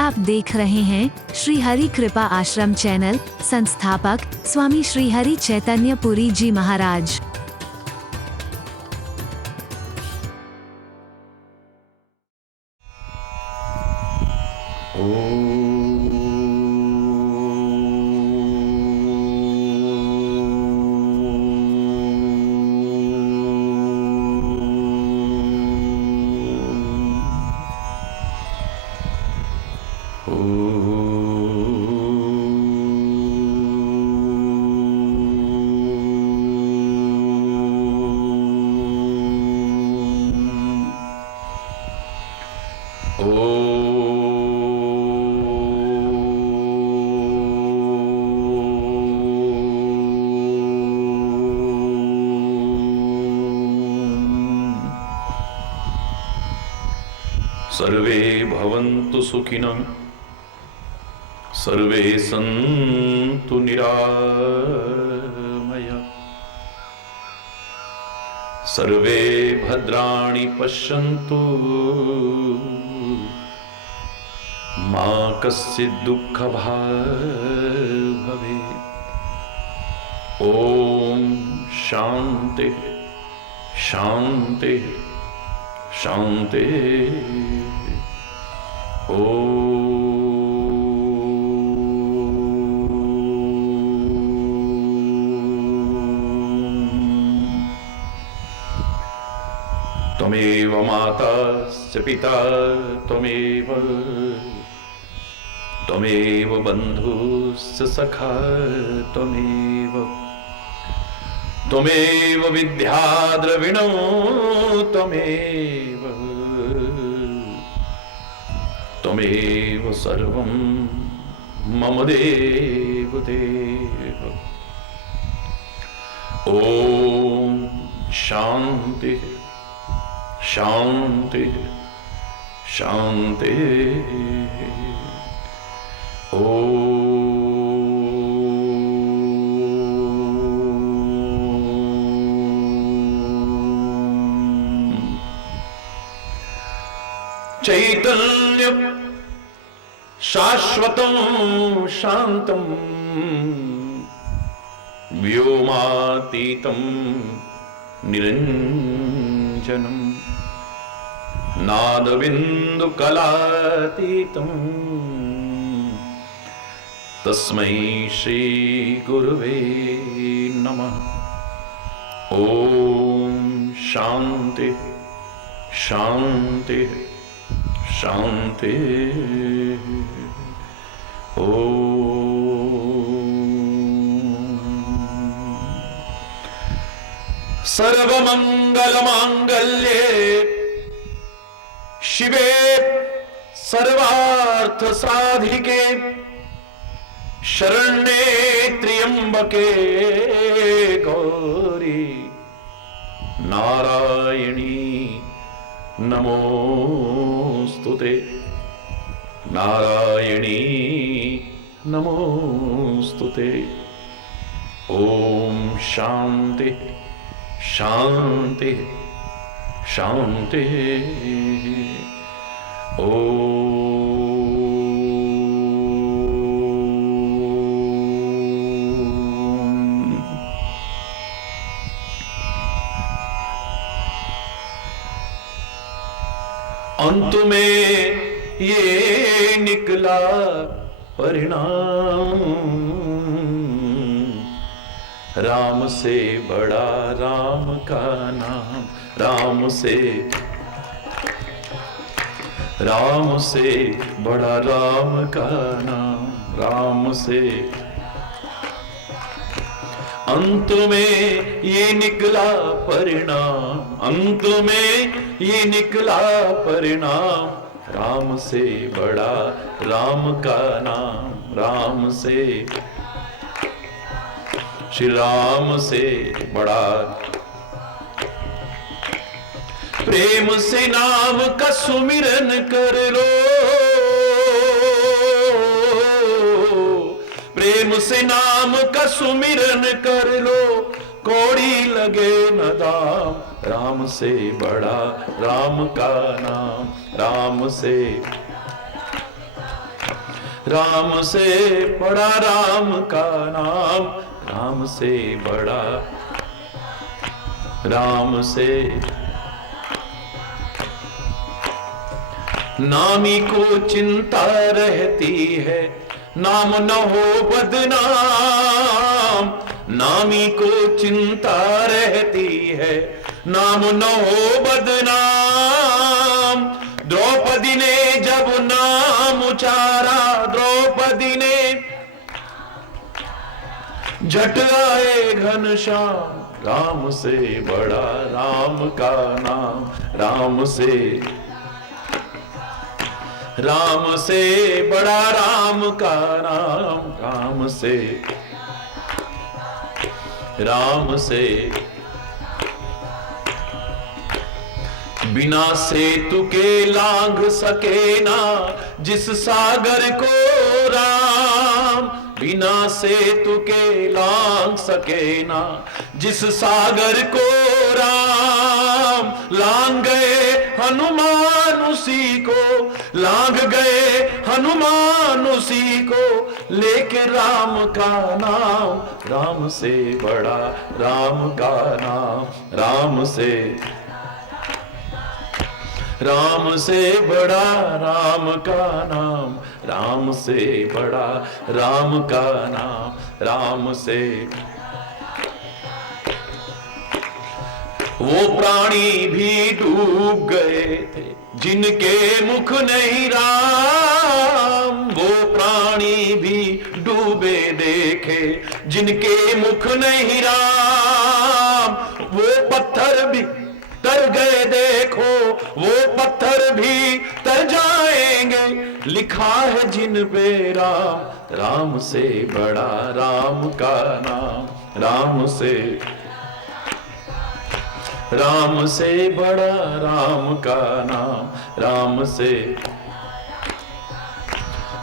आप देख रहे हैं श्री हरि कृपा आश्रम चैनल। संस्थापक स्वामी श्री हरि चैतन्य पुरी जी महाराज। सर्वे भवन्तु सुखिनः, सर्वे सन्तु निरामयाः, सर्वे भद्राणि पश्यन्तु मा कश्चित् दुःखभाग् भवेत्। ॐ शान्ति शान्ति शान्ति। त्वमेव माता च पिता त्वमेव, त्वमेव बन्धुश्च सखा त्वमेव, त्वमेव विद्या द्रविणो त्वमेव, त्वमेव सर्वं मम देव देव। ॐ शान्ति शान्ति शान्ति। ॐ चैतन्य शाश्वतं शान्तं व्योमातीतं निरञ्जनं नादबिन्दुकलातीतं तस्मै श्री गुरुवे नमः। ॐ शान्ति शान्ति शान्ति। ॐ सर्वमङ्गलमाङ्गल्ये शिवे सर्वार्थसाधिके शरण्ये त्र्यम्बके गौरी नारायणी नमोस्तुते, नारायणी नमोस्तुते। ॐ शान्ति शान्ति शान्ति। ॐ अंत में ये निकला परिणाम, राम से बड़ा राम का नाम, राम से बड़ा राम का नाम, राम से। अंत में ये निकला परिणाम, अंत में ये निकला परिणाम, राम से बड़ा राम का नाम, राम से, श्री राम से बड़ा। प्रेम से नाम का सुमिरन कर लो, प्रेम से नाम का सुमिरन कर लो, कौड़ी लगे न दाम, राम से बड़ा राम का नाम, राम से राम से बड़ा राम का नाम, राम से बड़ा, राम से। नामी को चिंता रहती है, नाम न हो बदनाम। नामी को चिंता रहती है, नाम न हो बदनाम। द्रौपदी ने जब नाम उचारा, द्रौपदी ने झट आए घनश्याम। राम से बड़ा राम का नाम, राम से, राम से बड़ा राम का नाम, राम से, राम से। बिना सेतु के लांघ सके ना जिस सागर को राम। बिना सेतु के लांघ सके ना जिस सागर को राम। लांघ गए हनुमान उसी को, लांघ गए हनुमान उसी को, लेके राम का नाम। राम से बड़ा राम का नाम, राम से, राम से बड़ा राम का नाम, राम से बड़ा राम का नाम, राम से। वो प्राणी भी डूब गए थे जिनके मुख नहीं राम। वो प्राणी भी डूबे देखे जिनके मुख नहीं राम। वो पत्थर भी तर गए देखो, वो पत्थर भी तर जाएंगे, लिखा है जिन पे राम। राम से बड़ा राम का नाम, राम से, राम से बड़ा राम का नाम, राम से,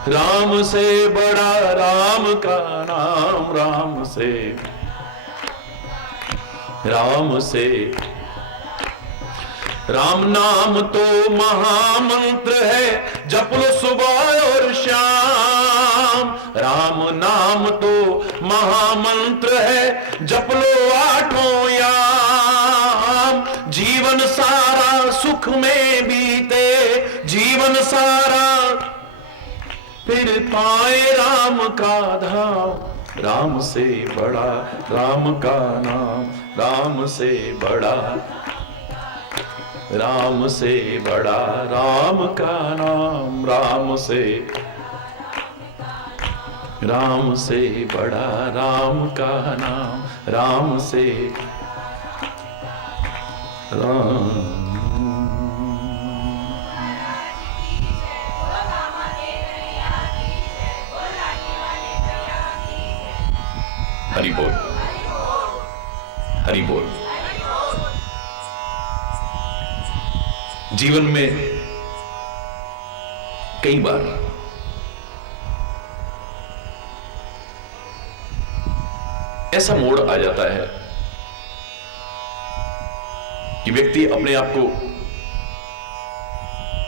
राम से बड़ा राम का नाम, राम से, राम से। राम नाम तो महामंत्र है, जप लो सुबह और शाम। राम नाम तो महामंत्र है, जप लो आठों याम। जीवन सारा सुख में बीते, जीवन सारा फिर पाए राम का धाम। राम से बड़ा राम का नाम, राम से बड़ा, राम से बड़ा राम का नाम, राम से, राम से बड़ा राम का नाम, राम से, राम। हरि बोल, हरि बोल। जीवन में कई बार ऐसा मोड़ आ जाता है कि व्यक्ति अपने आप को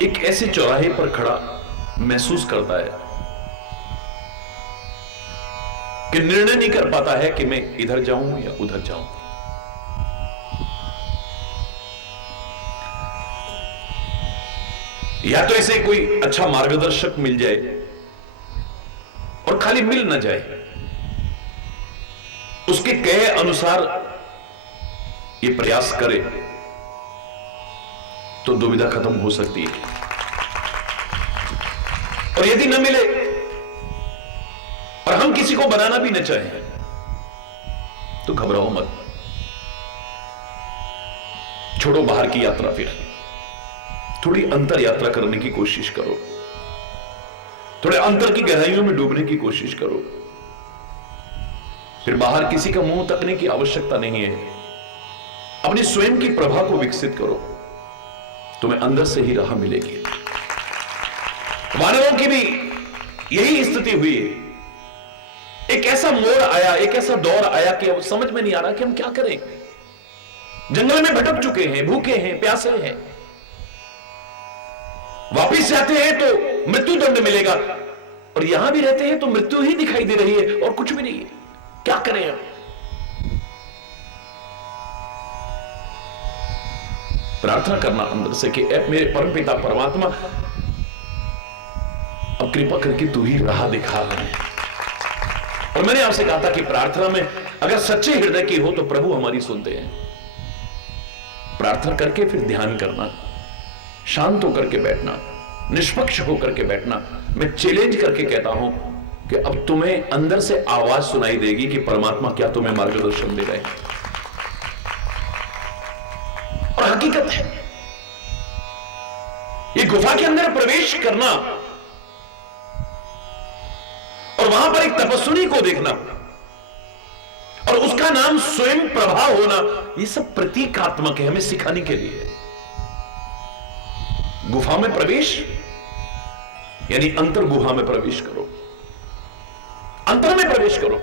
एक ऐसे चौराहे पर खड़ा महसूस करता है कि निर्णय नहीं कर पाता है कि मैं इधर जाऊं या उधर जाऊं। या तो इसे कोई अच्छा मार्गदर्शक मिल जाए और खाली मिल ना जाए, उसके कहे अनुसार ये प्रयास करे तो दुविधा खत्म हो सकती है। और यदि न मिले और हम किसी को बनाना भी न चाहें तो घबराओ मत, छोड़ो बाहर की यात्रा, फिर थोड़ी अंतर यात्रा करने की कोशिश करो, थोड़े अंतर की गहराइयों में डूबने की कोशिश करो। फिर बाहर किसी का मुंह तकने की आवश्यकता नहीं है, अपनी स्वयं की प्रभा को विकसित करो, तुम्हें अंदर से ही राह मिलेगी। मानवों की भी यही स्थिति हुई है। एक ऐसा मोड़ आया, एक ऐसा दौर आया कि अब समझ में नहीं आ रहा कि हम क्या करें। जंगल में भटक चुके हैं, भूखे हैं, प्यासे हैं, वापिस जाते हैं तो मृत्यु दंड मिलेगा, और यहां भी रहते हैं तो मृत्यु ही दिखाई दे रही है और कुछ भी नहीं है। क्या करें हम? प्रार्थना करना अंदर से कि ऐ मेरे परमपिता परमात्मा, अब कृपा करके तू ही राह दिखा हमें। और मैंने आपसे कहा था कि प्रार्थना में अगर सच्चे हृदय की हो तो प्रभु हमारी सुनते हैं। प्रार्थना करके फिर ध्यान करना, शांत होकर के बैठना, निष्पक्ष होकर के बैठना। मैं चैलेंज करके कहता हूं कि अब तुम्हें अंदर से आवाज सुनाई देगी कि परमात्मा क्या तुम्हें मार्गदर्शन दे रहे हैं। और हकीकत है, ये गुफा के अंदर प्रवेश करना और वहां पर एक तपस्विनी को देखना और उसका नाम स्वयं प्रभा होना, ये सब प्रतीकात्मक है, हमें सिखाने के लिए। गुफा में प्रवेश यानी अंतर गुहा में प्रवेश करो, अंतर में प्रवेश करो,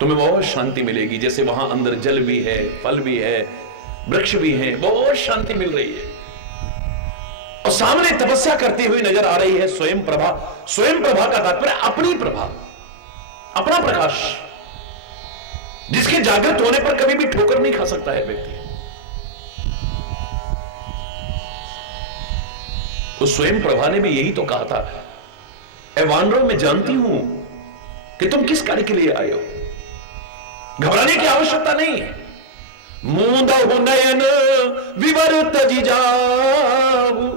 तुम्हें बहुत शांति मिलेगी। जैसे वहां अंदर जल भी है, फल भी है, वृक्ष भी है, बहुत शांति मिल रही है। और सामने तपस्या करती हुई नजर आ रही है स्वयं प्रभा। स्वयं प्रभा का तात्पर्य अपनी प्रभा, अपना प्रकाश, जिसके जागृत होने पर कभी भी ठोकर नहीं खा सकता है व्यक्ति। उस स्वयं प्रभा ने भी यही तो कहा था, ए वानरों, मैं जानती हूं कि तुम किस कार्य के लिए आए हो, घबराने की आवश्यकता नहीं है। मूंदा हो नयन विवर तजी जाऊ।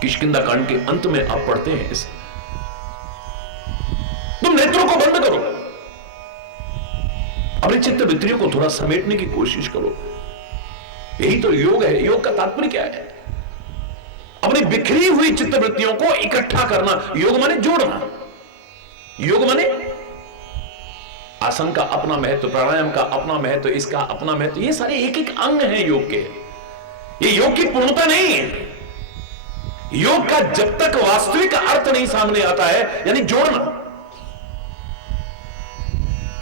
किष्किंधा कांड के अंत में आप पढ़ते हैं इसे, तुम नेत्रों को बंद करो, अपने चित्त वृत्तियों को थोड़ा समेटने की कोशिश करो। यही तो योग है। योग का तात्पर्य क्या है? अपनी बिखरी हुई चित्त वृत्तियों को इकट्ठा करना। योग माने जोड़ना, योग माने आसन का अपना महत्व, प्राणायाम का अपना महत्व, इसका अपना महत्व, ये सारे एक एक अंग हैं योग के। ये योग की पूर्णता नहीं है। योग का जब तक वास्तविक अर्थ नहीं सामने आता है, यानी जोड़ना,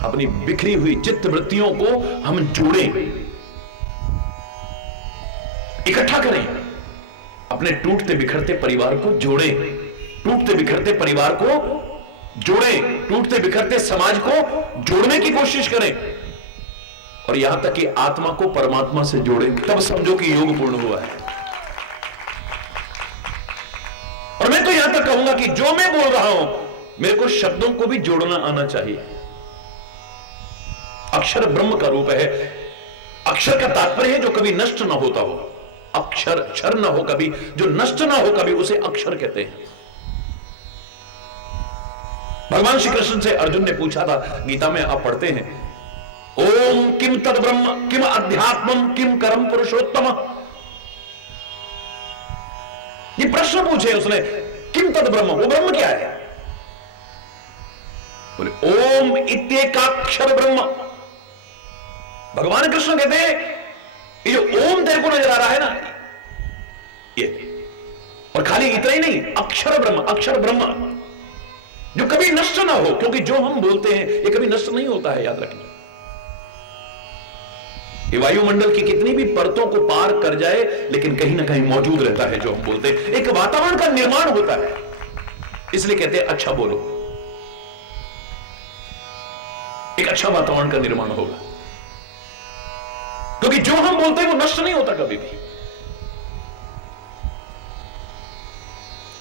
अपनी बिखरी हुई चित्त वृत्तियों को हम जोड़ें, इकट्ठा करें, अपने टूटते बिखरते परिवार को जोड़ें, टूटते बिखरते परिवार को जोड़ें, टूटते बिखरते समाज को जोड़ने की कोशिश करें, और यहां तक कि आत्मा को परमात्मा से जोड़ें। तब समझो कि योग पूर्ण हुआ है। और मैं तो यहां तक कहूंगा कि जो मैं बोल रहा हूं, मेरे को शब्दों को भी जोड़ना आना चाहिए। अक्षर ब्रह्म का रूप है। अक्षर का तात्पर्य है जो कभी नष्ट ना होता हो। अक्षर क्षर ना हो कभी, जो नष्ट ना हो कभी, उसे अक्षर कहते हैं। भगवान श्री कृष्ण से अर्जुन ने पूछा था, गीता में आप पढ़ते हैं, ओम किम तद ब्रह्म किम अध्यात्मम किम करम पुरुषोत्तम। ये प्रश्न पूछे उसने, किम तद ब्रह्म, वो ब्रह्म क्या है? बोले ओम इत्येकाक्षर ब्रह्म। भगवान कृष्ण कहते हैं, ये जो ओम तेरे को नजर आ रहा है ना, ये, और खाली इतना ही नहीं, अक्षर ब्रह्म, अक्षर ब्रह्म जो कभी नष्ट ना हो, क्योंकि जो हम बोलते हैं ये कभी नष्ट नहीं होता है, याद रखिए। ये वायुमंडल की कितनी भी परतों को पार कर जाए, लेकिन कहीं ना कहीं मौजूद रहता है जो हम बोलते हैं। एक वातावरण का निर्माण होता है, इसलिए कहते हैं अच्छा बोलो, एक अच्छा वातावरण का निर्माण होगा, क्योंकि जो हम बोलते हैं वो नष्ट नहीं होता कभी भी।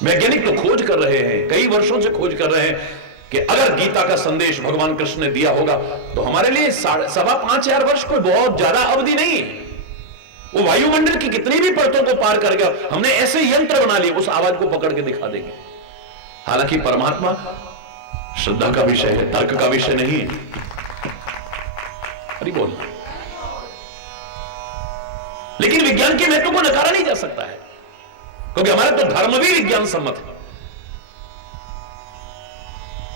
वैज्ञानिक तो खोज कर रहे हैं, कई वर्षों से खोज कर रहे हैं कि अगर गीता का संदेश भगवान कृष्ण ने दिया होगा तो हमारे लिए 5,500 वर्ष कोई बहुत ज्यादा अवधि नहीं है। वो वायुमंडल की कितनी भी परतों को पार कर गया, हमने ऐसे यंत्र बना लिए, उस आवाज को पकड़ के दिखा देंगे। हालांकि परमात्मा श्रद्धा का विषय है, तर्क का विषय नहीं है। अरे बोल, लेकिन विज्ञान के महत्व को नकारा नहीं जा सकता है, क्योंकि हमारा तो धर्म भी विज्ञान सम्मत है।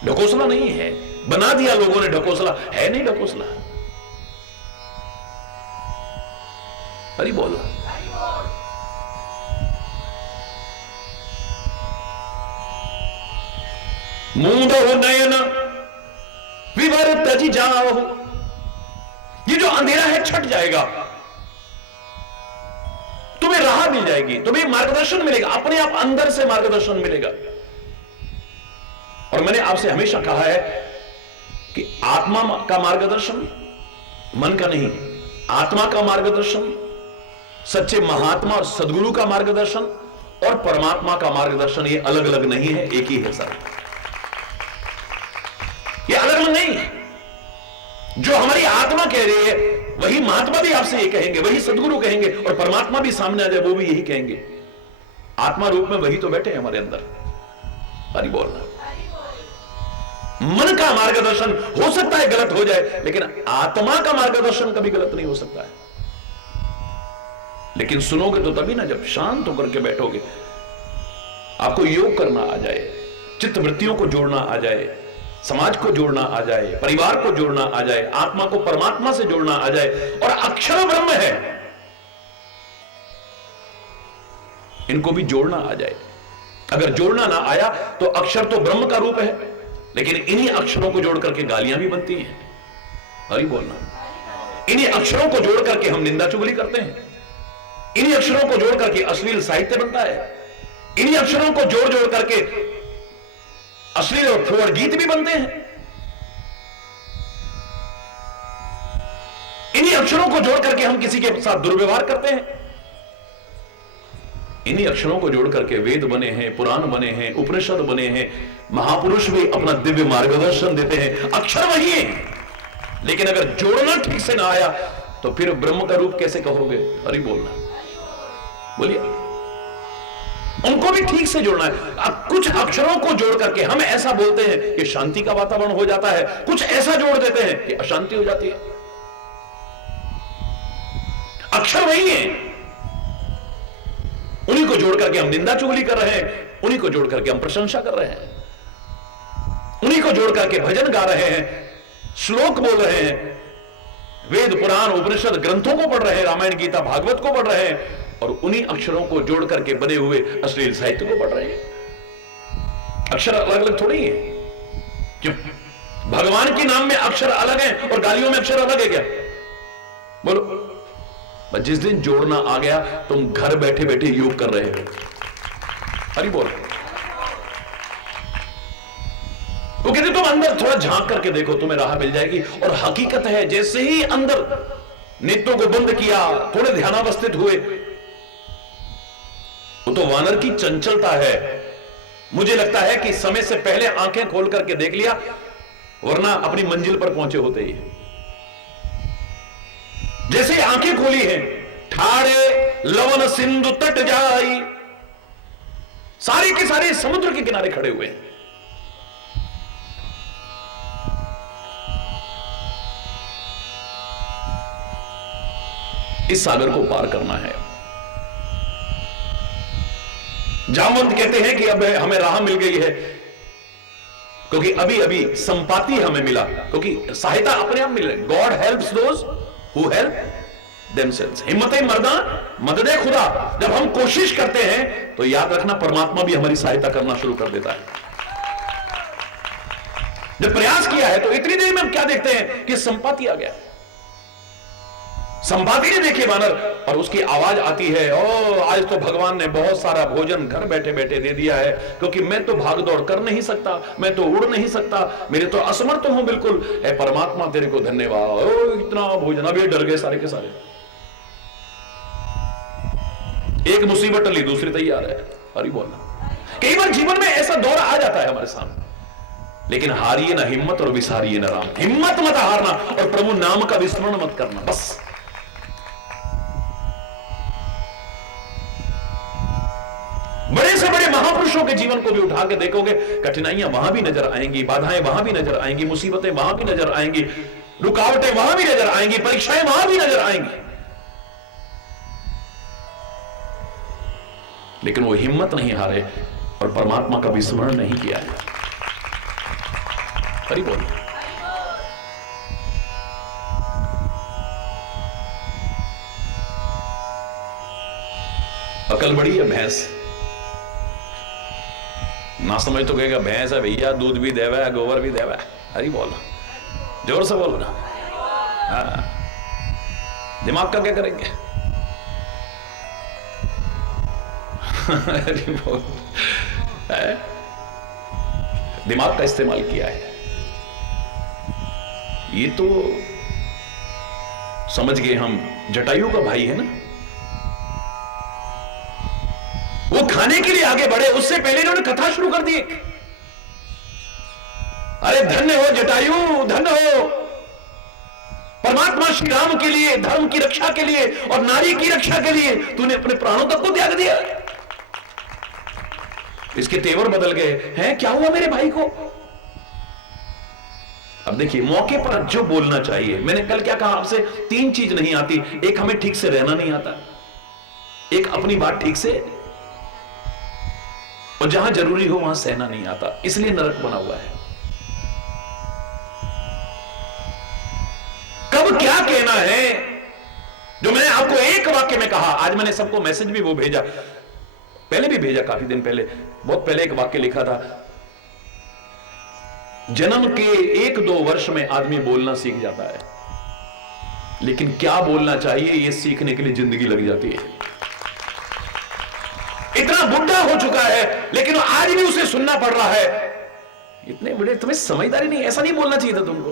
ढकोसला नहीं है, बना दिया लोगों ने ढकोसला, है नहीं ढकोसला। अरे बोलो, मूंदो नयन विवर तजी जाओ। ये जो अंधेरा है छट जाएगा, तुम्हें राह राह मिल जाएगी, तुम्हें मार्गदर्शन मिलेगा, अपने आप अंदर से मार्गदर्शन मिलेगा। और मैंने आपसे हमेशा कहा है कि आत्मा का मार्गदर्शन मन का नहीं, आत्मा का मार्गदर्शन, सच्चे महात्मा और सदगुरु का मार्गदर्शन और परमात्मा का मार्गदर्शन ये अलग अलग नहीं है, एक ही है सर। ये अलग अलग नहीं है। जो हमारी आत्मा कह रही है वही महात्मा भी आपसे ये कहेंगे, वही सदगुरु कहेंगे, और परमात्मा भी सामने आ जाए वो भी यही कहेंगे। आत्मा रूप में वही तो बैठे हैं हमारे अंदर। हरि बोल। मन का मार्गदर्शन हो सकता है गलत हो जाए, लेकिन आत्मा का मार्गदर्शन कभी गलत नहीं हो सकता है। लेकिन सुनोगे तो तभी ना जब शांत होकर के बैठोगे, आपको योग करना आ जाए, चित्त वृत्तियों को जोड़ना आ जाए, समाज को जोड़ना आ जाए, परिवार को जोड़ना आ जाए, आत्मा को परमात्मा से जोड़ना आ जाए, और अक्षर ब्रह्म है इनको भी जोड़ना आ जाए। अगर जोड़ना ना आया तो अक्षर तो ब्रह्म का रूप है, लेकिन इन्हीं अक्षरों को जोड़ करके गालियां भी बनती हैं। हरि बोलना। इन्हीं अक्षरों को जोड़ करके हम निंदा चुगली करते हैं, इन्हीं अक्षरों को जोड़ करके अश्लील साहित्य बनता है, इन्हीं अक्षरों को जोड़ जोड़ करके अश्लील और फुहड़ गीत भी बनते हैं, इन्हीं अक्षरों को जोड़ करके हम किसी के साथ दुर्व्यवहार करते हैं, इन्हीं अक्षरों को जोड़ करके वेद बने हैं, पुराण बने हैं, उपनिषद बने हैं, महापुरुष भी अपना दिव्य मार्गदर्शन देते हैं। अक्षर वही है, लेकिन अगर जोड़ना ठीक से ना आया तो फिर ब्रह्म का रूप कैसे कहोगे? हरि बोलना, बोलिए। उनको भी ठीक से जोड़ना है। अब कुछ अक्षरों को जोड़ करके हम ऐसा बोलते हैं कि शांति का वातावरण हो जाता है, कुछ ऐसा जोड़ देते हैं कि अशांति हो जाती है। अक्षर वही है, उन्हीं को जोड़ करके हम निंदा चुगली कर रहे हैं, उन्हीं को जोड़ करके हम प्रशंसा कर रहे हैं, उन्हीं को जोड़ करके भजन गा रहे हैं, श्लोक बोल रहे हैं, वेद पुराण उपनिषद ग्रंथों को पढ़ रहे हैं, रामायण गीता भागवत को पढ़ रहे हैं, और उन्हीं अक्षरों को जोड़ करके बने हुए अश्लील साहित्य को पढ़ रहे हैं। अक्षर अलग अलग थोड़ी है। क्यों? भगवान के नाम में अक्षर अलग है और गालियों में अक्षर अलग है क्या? बोलो। जिस दिन जोड़ना आ गया, तुम घर बैठे बैठे योग कर रहे हो। हरि बोल। वो कहते तुम अंदर थोड़ा झांक करके देखो, तुम्हें राह मिल जाएगी। और हकीकत है, जैसे ही अंदर नेत्रों को बंद किया, थोड़े ध्यानावस्थित हुए, वो तो वानर की चंचलता है। मुझे लगता है कि समय से पहले आंखें खोल करके देख लिया, वरना अपनी मंजिल पर पहुंचे होते ही। जैसे आंखें खोली हैं, ठाड़े लवन सिंधु तट जाई, सारे के सारे समुद्र के किनारे खड़े हुए हैं। इस सागर को पार करना है। जामवंत कहते हैं कि अब हमें राह मिल गई है, क्योंकि अभी अभी संपाति हमें मिला, क्योंकि सहायता अपने आप मिल रही। God helps those who help themselves. हिम्मत मर्दा मददे खुदा। जब हम कोशिश करते हैं तो याद रखना, परमात्मा भी हमारी सहायता करना शुरू कर देता है। जब प्रयास किया है तो इतनी देर में हम क्या देखते हैं कि संपाति आ गया। संपाति ने देखे वानर, और उसकी आवाज आती है, ओ आज तो भगवान ने बहुत सारा भोजन घर बैठे बैठे दे दिया है, क्योंकि मैं तो भाग दौड़ कर नहीं सकता, मैं तो उड़ नहीं सकता, मेरे तो असमर्थ हूं बिल्कुल। है परमात्मा तेरे को धन्यवाद, ओ इतना भोजन। अब ये डर गए सारे के सारे। एक मुसीबत टली, दूसरी तैयार है। हरि बोलना। कई बार जीवन में ऐसा दौर आ जाता है हमारे सामने, लेकिन हारिए ना हिम्मत और विसारिए ना राम। हिम्मत मत हारना और प्रभु नाम का विस्मरण मत करना, बस। बड़े से बड़े महापुरुषों के जीवन को भी उठा के देखोगे, कठिनाइयां वहां भी नजर आएंगी, बाधाएं वहां भी नजर आएंगी, मुसीबतें वहां भी नजर आएंगी, रुकावटें वहां भी नजर आएंगी, परीक्षाएं वहां भी नजर आएंगी, लेकिन वो हिम्मत नहीं हारे और परमात्मा का विस्मरण नहीं किया है। हरि बोल। अकल बड़ी है भैंस, ना समझ तो कहेगा भैंस है भैया, दूध भी देवा है, गोबर भी देवा है। हरि बोल, जोर से बोलो ना। हाँ, दिमाग का क्या करेंगे? अरे वो दिमाग का इस्तेमाल किया है। ये तो समझ गए हम, जटायु का भाई है ना। वो खाने के लिए आगे बढ़े, उससे पहले इन्होंने कथा शुरू कर दी। अरे धन्य हो जटायु, धन्य हो, परमात्मा श्री राम के लिए, धर्म की रक्षा के लिए और नारी की रक्षा के लिए तूने अपने प्राणों तक को त्याग दिया। इसके तेवर बदल गए हैं। क्या हुआ मेरे भाई को? अब देखिए, मौके पर जो बोलना चाहिए। मैंने कल क्या कहा आपसे, 3 चीज नहीं आती। एक, हमें ठीक से रहना नहीं आता, एक अपनी बात ठीक से, और जहां जरूरी हो वहां सहना नहीं आता। इसलिए नरक बना हुआ है। कब क्या कहना है, जो मैंने आपको एक वाक्य में कहा। आज मैंने सबको मैसेज भी वो भेजा, पहले भी भेजा, काफी दिन पहले, बहुत पहले एक वाक्य लिखा था। जन्म के 1-2 वर्ष में आदमी बोलना सीख जाता है, लेकिन क्या बोलना चाहिए यह सीखने के लिए जिंदगी लग जाती है। इतना बुढ़ा हो चुका है लेकिन आज भी उसे सुनना पड़ रहा है। इतने बड़े, तुम्हें समझदारी नहीं, ऐसा नहीं बोलना चाहिए था तुमको।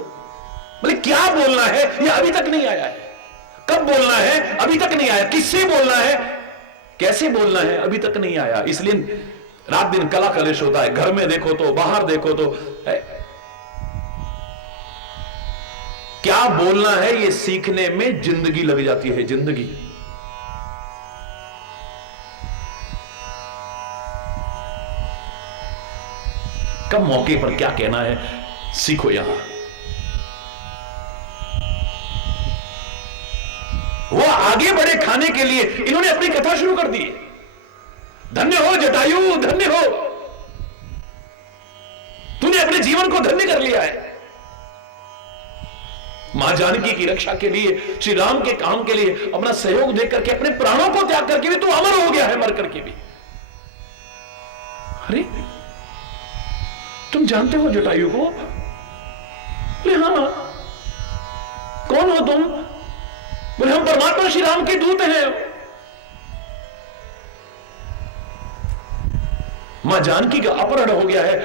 बोले क्या बोलना है यह अभी तक नहीं आया है। कब बोलना है अभी तक नहीं आया। किससे बोलना है, कैसे बोलना है, अभी तक नहीं आया। इसलिए रात दिन कला कलेश होता है। घर में देखो तो, बाहर देखो तो, क्या बोलना है ये सीखने में जिंदगी लग जाती है। जिंदगी कब मौके पर क्या कहना है सीखो। यहां वो आगे बढ़े खाने के लिए, इन्होंने अपनी कथा शुरू कर दी। धन्य हो जटायु, धन्य हो, तूने अपने जीवन को धन्य कर लिया है। मां जानकी की रक्षा के लिए, श्री राम के काम के लिए अपना सहयोग देकर करके, अपने प्राणों को त्याग करके भी तू अमर हो गया है, मर करके भी। अरे तुम जानते हो जटायु को? बोले हाँ। कौन हो तुम? बोले हम परमात्मा श्री राम के दूत हैं। मां जानकी का अपहरण हो गया है,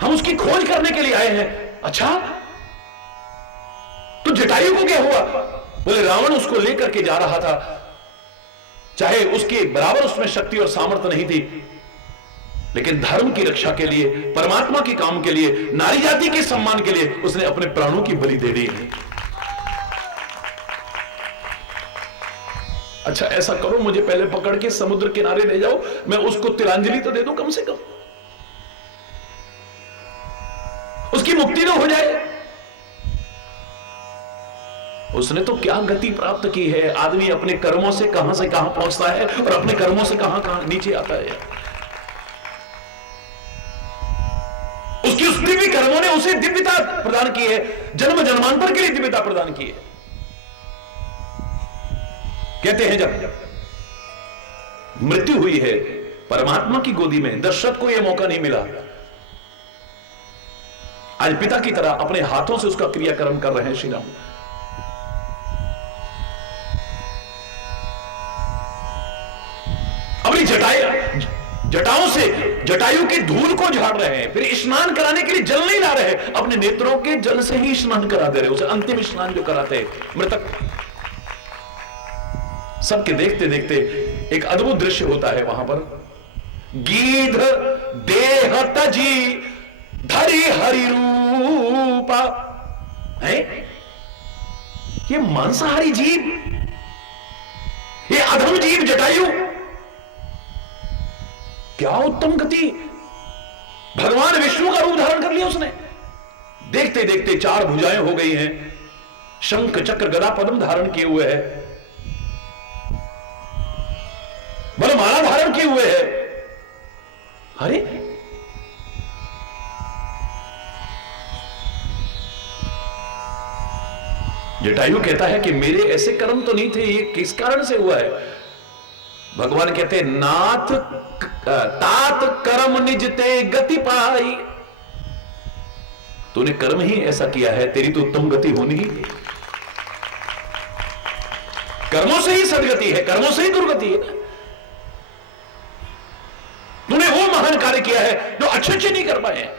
हम उसकी खोज करने के लिए आए हैं। अच्छा, तो जटायु को क्या हुआ? बोले रावण उसको लेकर के जा रहा था, चाहे उसके बराबर उसमें शक्ति और सामर्थ्य नहीं थी, लेकिन धर्म की रक्षा के लिए, परमात्मा के काम के लिए, नारी जाति के सम्मान के लिए उसने अपने प्राणों की बलि दे दी। अच्छा ऐसा करो, मुझे पहले पकड़ के समुद्र किनारे ले जाओ, मैं उसको तिलांजलि तो दे दूं कम से कम, उसकी मुक्ति तो हो जाए। उसने तो क्या गति प्राप्त की है। आदमी अपने कर्मों से कहां पहुंचता है और अपने कर्मों से कहां नीचे आता है। उसकी उस दिव्य कर्मों ने उसे दिव्यता प्रदान की है, जन्म जन्मांतर के लिए दिव्यता प्रदान की है। कहते हैं जब मृत्यु हुई है परमात्मा की गोदी में, दशरथ को यह मौका नहीं मिला। आज पिता की तरह अपने हाथों से उसका क्रियाकर्म कर रहे हैं श्री राम। अपनी जटाओं से जटायु की धूल को झाड़ रहे हैं, फिर स्नान कराने के लिए जल नहीं ला रहे, अपने नेत्रों के जल से ही स्नान करा दे रहे, उसे अंतिम स्नान जो कराते हैं मृतक। सबके देखते देखते एक अद्भुत दृश्य होता है वहां पर। गीध देह तजी धरि हरि रूपा है। ये मांसाहारी जीव, ये अधम जीव जटायु, क्या उत्तम गति। भगवान विष्णु का रूप धारण कर लिया उसने। देखते देखते 4 भुजाएं हो गई हैं, शंख चक्र गदा पद्म धारण किए हुए है, बलमाला धारण किए हुए है। अरे जटायु कहता है कि मेरे ऐसे कर्म तो नहीं थे, ये किस कारण से हुआ है? भगवान कहते हैं नाथ तात कर्म निज ते गति पाई। तूने कर्म ही ऐसा किया है, तेरी तो उत्तम गति होनी ही। कर्मों से ही सदगति है, कर्मों से ही दुर्गति है। महान कार्य किया है जो अच्छे नहीं कर पाए हैं।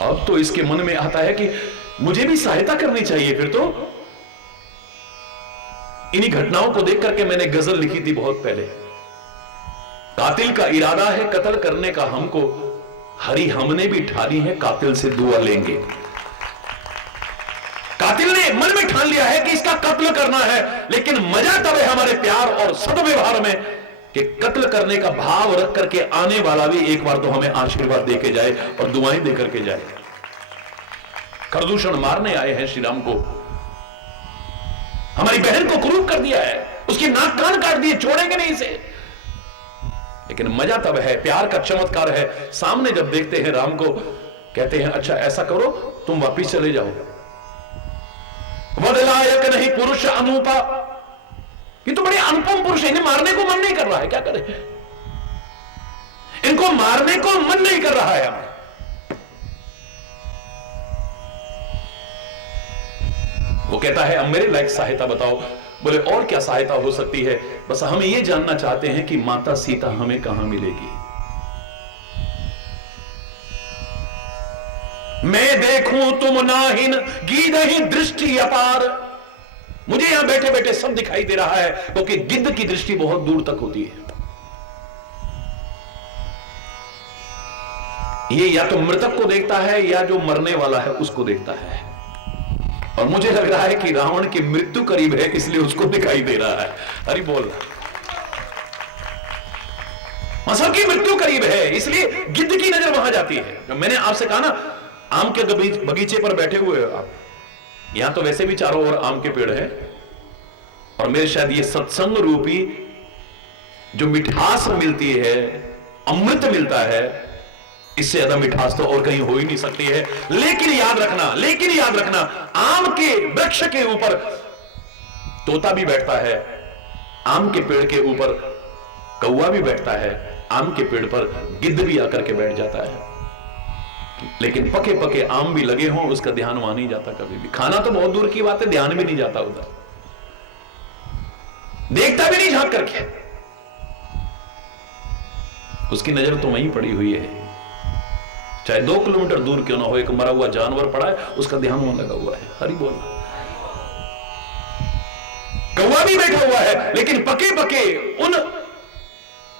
अब तो इसके मन में आता है कि मुझे भी सहायता करनी चाहिए। फिर तो इन्हीं घटनाओं को देख करके मैंने गजल लिखी थी बहुत पहले। कातिल का इरादा है कत्ल करने का हमको, हरी हमने भी ठानी है कातिल से दुआ लेंगे। कातिल ने मन में ठान लिया है कि इसका कत्ल करना है, लेकिन मजा तब है हमारे प्यार और सद्व्यवहार में कि कत्ल करने का भाव रख करके आने वाला भी एक बार तो हमें आशीर्वाद दे के जाए और दुआएं दे करके जाए। खरदूषण मारने आए हैं श्री राम को, हमारी बहन को क्रूर कर दिया है, उसकी नाक कान काट दिए, छोड़ेंगे नहीं इसे। लेकिन मजा तब है, प्यार का चमत्कार है, सामने जब देखते हैं राम को, कहते हैं अच्छा ऐसा करो तुम वापिस चले जाओ। वदलायक नहीं पुरुष अनुपा, ये तो बड़े अनुपम पुरुष है, इन्हें मारने को मन नहीं कर रहा है, क्या करें? इनको मारने को मन नहीं कर रहा है हमें। वो कहता है अब मेरे लायक सहायता बताओ। बोले और क्या सहायता हो सकती है, बस हमें यह जानना चाहते हैं कि माता सीता हमें कहां मिलेगी। मैं देखूं तुम नाहिन गीध ही दृष्टि अपार। मुझे यहां बैठे बैठे सब दिखाई दे रहा है, क्योंकि गिद्ध की दृष्टि बहुत दूर तक होती है। ये या तो मृतक को देखता है या जो मरने वाला है उसको देखता है। और मुझे लग रहा है कि रावण की मृत्यु करीब है, इसलिए उसको दिखाई दे रहा है। हरि बोल। सबकी मृत्यु करीब है, इसलिए गिद्ध की नजर वहां जाती है। मैंने आपसे कहा ना, आम के बगीचे पर बैठे हुए हो आप, यहां तो वैसे भी चारों ओर आम के पेड़ है, और मेरे शायद ये सत्संग रूपी जो मिठास मिलती है, अमृत मिलता है, इससे ज्यादा मिठास तो और कहीं हो ही नहीं सकती है। लेकिन याद रखना, आम के वृक्ष के ऊपर तोता भी बैठता है, आम के पेड़ के ऊपर कौवा भी बैठता है, आम के पेड़ पर गिद्ध भी आकर के बैठ जाता है। लेकिन पके पके आम भी लगे हों, उसका ध्यान वहां नहीं जाता कभी भी। खाना तो बहुत दूर की बात है, ध्यान भी नहीं जाता उधर, देखता भी नहीं झांक करके। उसकी नजर तो वहीं पड़ी हुई है, चाहे 2 किलोमीटर दूर क्यों ना हो, एक मरा हुआ जानवर पड़ा है, उसका ध्यान वहां लगा हुआ है। हरि बोल। कौवा भी बैठा हुआ है, लेकिन पके पके उन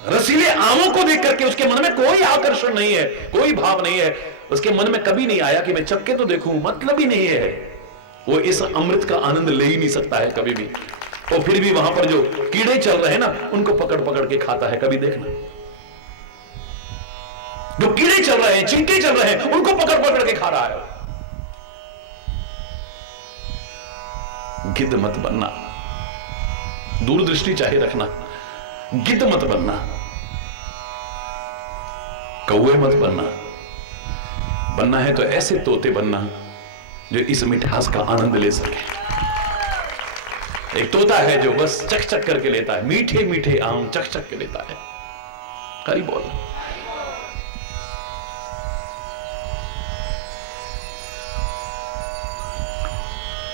रसीले आमों को देख करके उसके मन में कोई आकर्षण नहीं है, कोई भाव नहीं है। उसके मन में कभी नहीं आया कि मैं चक्के तो देखूं, मतलब ही नहीं है। वो इस अमृत का आनंद ले ही नहीं सकता है कभी भी। और फिर भी वहां पर जो कीड़े चल रहे हैं ना, उनको पकड़ पकड़ के खाता है। कभी देखना, जो कीड़े चल रहे हैं, चिंटे चल रहे हैं, उनको पकड़ पकड़ के खा रहा है। गिद्ध मत बनना, दूरदृष्टि चाहे रखना, गिद्ध मत बनना, कौवे मत बनना। बनना है तो ऐसे तोते बनना जो इस मिठास का आनंद ले सके। एक तोता है जो बस चक चक करके लेता है, मीठे मीठे आम चक चक के लेता है। हरि बोल।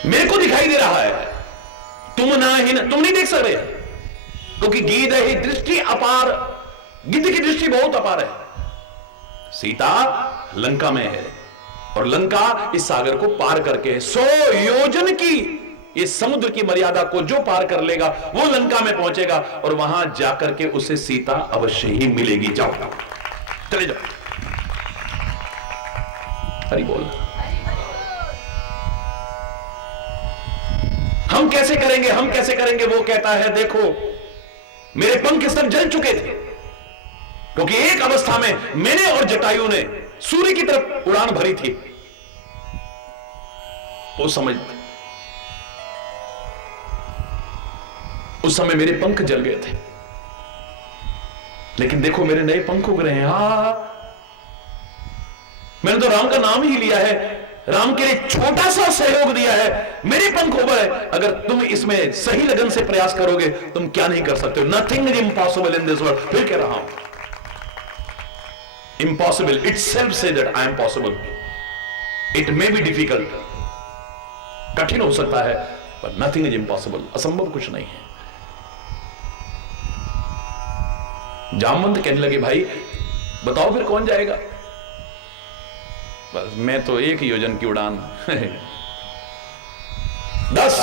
मेरे को दिखाई दे रहा है, तुम नहीं देख सकते, क्योंकि गीध ही दृष्टि अपार, गिद्ध की दृष्टि बहुत अपार है। सीता लंका में है, और लंका इस सागर को पार करके है। 100 योजन की इस समुद्र की मर्यादा को जो पार कर लेगा वो लंका में पहुंचेगा, और वहां जाकर के उसे सीता अवश्य ही मिलेगी। जाओ चले जाओ। हरि बोल। हम कैसे करेंगे? वो कहता है देखो मेरे पंख सब जल चुके थे, क्योंकि एक अवस्था में मैंने और जटायु ने सूर्य की तरफ उड़ान भरी थी। वो समझ, उस समय मेरे पंख जल गए थे, लेकिन देखो मेरे नए पंख उग रहे हैं। मैंने तो राम का नाम ही लिया है, राम के लिए छोटा सा सहयोग दिया है, मेरे पंख उभरे। अगर तुम इसमें सही लगन से प्रयास करोगे, तुम क्या नहीं कर सकते हो। Nothing is impossible in this world. फिर कह रहा हूं, impossible itself say that I am possible. It may be difficult, कठिन हो सकता है, पर nothing is impossible, असंभव कुछ नहीं है। जामवंत कहने लगे, भाई बताओ फिर कौन जाएगा? बस मैं तो एक ही योजन की उड़ान 10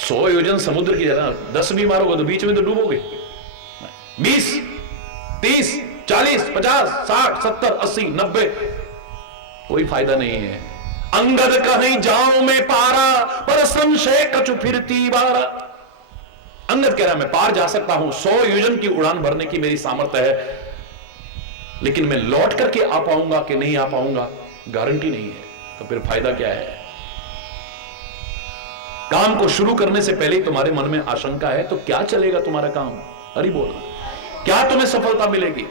100 योजन समुद्र की जगह 10 भी मारोगे तो बीच में तो डूबोगे। 20 30 40 50 60 70 80 90 कोई फायदा नहीं है। अंगद कहीं जाऊं मैं पारा, पर संशय कछु फिरती बारा। अंगद कह रहा मैं पार जा सकता हूं, 100 योजन की उड़ान भरने की मेरी सामर्थ्य है, लेकिन मैं लौट करके आ पाऊंगा कि नहीं आ पाऊंगा गारंटी नहीं है। तो फिर फायदा क्या है? काम को शुरू करने से पहले तुम्हारे मन में आशंका है तो क्या चलेगा तुम्हारा काम? हरि बोल, क्या तुम्हें सफलता मिलेगी?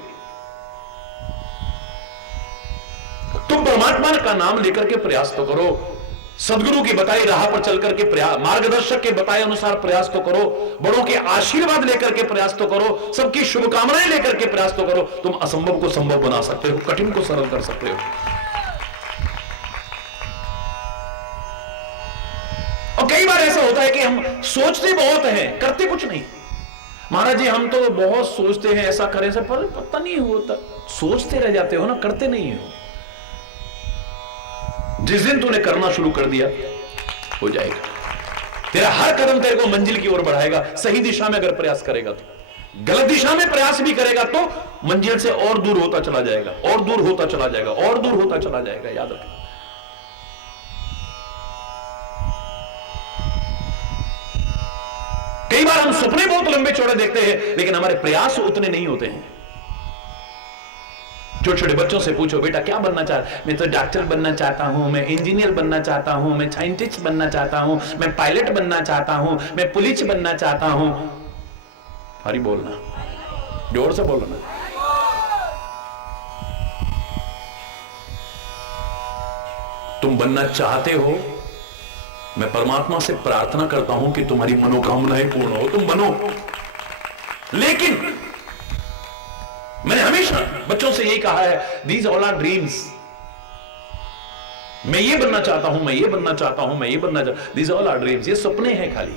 तुम परमात्मा का नाम लेकर के प्रयास तो करो, सदगुरु की बताई राह पर चल करके प्रयास, मार्गदर्शक के बताए अनुसार प्रयास तो करो, बड़ों के आशीर्वाद लेकर के प्रयास तो करो, सबकी शुभकामनाएं लेकर के प्रयास तो करो। तुम असंभव को संभव बना सकते हो, कठिन को सरल कर सकते हो। और कई बार ऐसा होता है कि हम सोचते बहुत हैं, करते कुछ नहीं। महाराज जी हम तो बहुत सोचते हैं ऐसा करें से, पर पता नहीं होता। सोचते रह जाते हो ना, करते नहीं हो। जिस दिन तूने करना शुरू कर दिया हो जाएगा। तेरा हर कदम तेरे को मंजिल की ओर बढ़ाएगा। सही दिशा में अगर प्रयास करेगा तो, गलत दिशा में प्रयास भी करेगा तो मंजिल से और दूर होता चला जाएगा, और दूर होता चला जाएगा, और दूर होता चला जाएगा। याद रखना। कई बार हम सपने बहुत लंबे चौड़े देखते हैं, लेकिन हमारे प्रयास उतने नहीं होते हैं। छोटे छोटे बच्चों से पूछो, बेटा क्या बनना चाहता? मैं तो डॉक्टर बनना चाहता हूं, मैं इंजीनियर बनना चाहता हूं, मैं साइंटिस्ट बनना चाहता हूं, मैं पायलट बनना चाहता हूं, मैं पुलिस बनना चाहता हूं। हरी बोलना, जोर से बोलना। तुम बनना चाहते हो, मैं परमात्मा से प्रार्थना करता हूं कि तुम्हारी मनोकामनाएं पूर्ण हो, तुम बनो। लेकिन मैंने हमेशा बच्चों से यही कहा है, दीज ऑल आर ड्रीम्स। मैं ये बनना चाहता हूं, मैं ये बनना चाहता हूं, मैं ये बनना चाहता, दीज ऑल आर ड्रीम्स। ये सपने हैं खाली।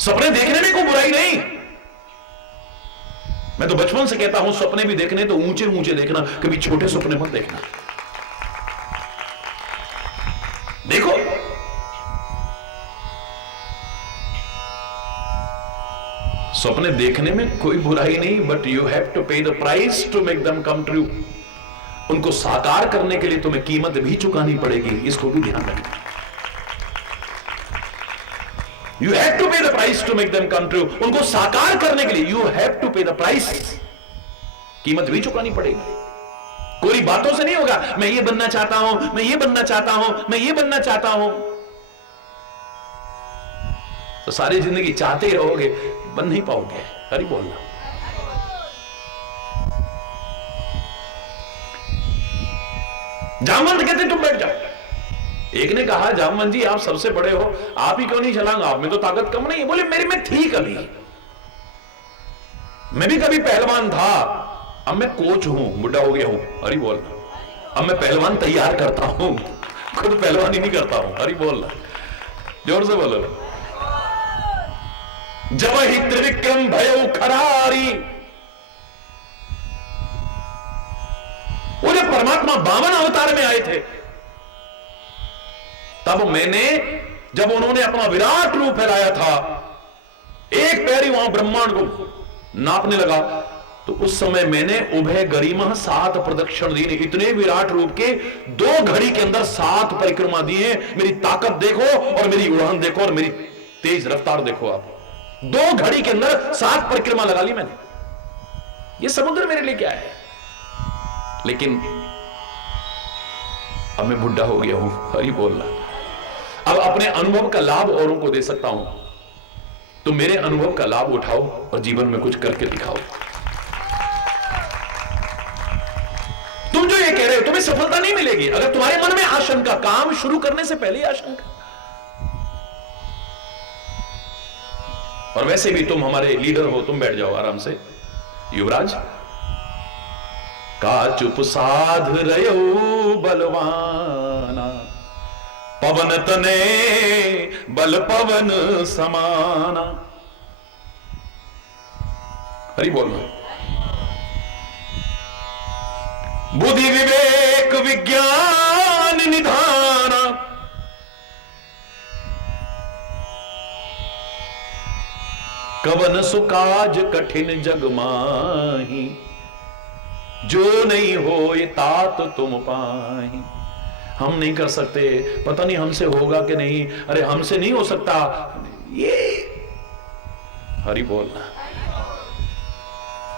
सपने देखने में कोई बुराई नहीं। मैं तो बचपन से कहता हूं सपने भी देखने तो ऊंचे ऊंचे देखना, कभी छोटे सपने मत देखना। देखो सपने देखने में कोई बुराई नहीं, but you have to pay the price to make them come true. उनको साकार करने के लिए तुम्हें कीमत भी चुकानी पड़ेगी, इसको भी ध्यान रखना। You have to pay the price to make them come true. उनको साकार करने के लिए you have to pay the price, कीमत भी चुकानी पड़ेगी। कोई बातों से नहीं होगा, मैं ये बनना चाहता हूं, मैं ये बनना चाहता हूं, मैं ये बनना चाहता हूं, तो सारी जिंदगी चाहते ही रहोगे, बन नहीं पाओगे। हरि बोलना। जामवंत कहते तुम बैठ जाओ। एक ने कहा, जामवंत जी आप सबसे बड़े हो, आप ही क्यों नहीं चलाएंगे? आप में तो ताकत कम नहीं है। बोले मेरे में थी कभी, मैं भी कभी पहलवान था, अब मैं कोच हूं, बुढ़ा हो गया हूं। हरि बोलना। अब मैं पहलवान तैयार करता हूं, खुद पहलवान ही नहीं करता हूं। हरि बोलना, जोर से बोलो। जब ही त्रिविक्रम भयो खरारी, वो जब परमात्मा 52 अवतार में आए थे, तब मैंने, जब उन्होंने अपना विराट रूप फैलाया था, एक पैर ही वहां ब्रह्मांड को नापने लगा, तो उस समय मैंने उभय गरिमा 7 प्रदक्षिण दी। इतने विराट रूप के 2 घड़ी के अंदर 7 परिक्रमा दी है। मेरी ताकत देखो और मेरी उड़ान देखो और मेरी तेज रफ्तार देखो। आप 2 घड़ी के अंदर 7 परिक्रमा लगा ली मैंने। ये समुद्र मेरे लिए क्या है? लेकिन अब मैं बुढ़ा हो गया हूं। हरि बोलना। अब अपने अनुभव का लाभ औरों को दे सकता हूं, तो मेरे अनुभव का लाभ उठाओ और जीवन में कुछ करके दिखाओ। तुम जो ये कह रहे हो, तुम्हें सफलता नहीं मिलेगी अगर तुम्हारे मन में आशंका, काम शुरू करने से पहले ही आशंका। और वैसे भी तुम हमारे लीडर हो, तुम बैठ जाओ आराम से। युवराज का चुप साध रहो बलवाना, पवन तने बल पवन समाना। हरि बोलना। बुद्धि विवेक विज्ञान निधान, कवन सुकाज कठिन जग माही, जो नहीं होए तात तुम पाही। हम नहीं कर सकते, पता नहीं हमसे होगा कि नहीं, अरे हमसे नहीं हो सकता, ये हरि बोलना।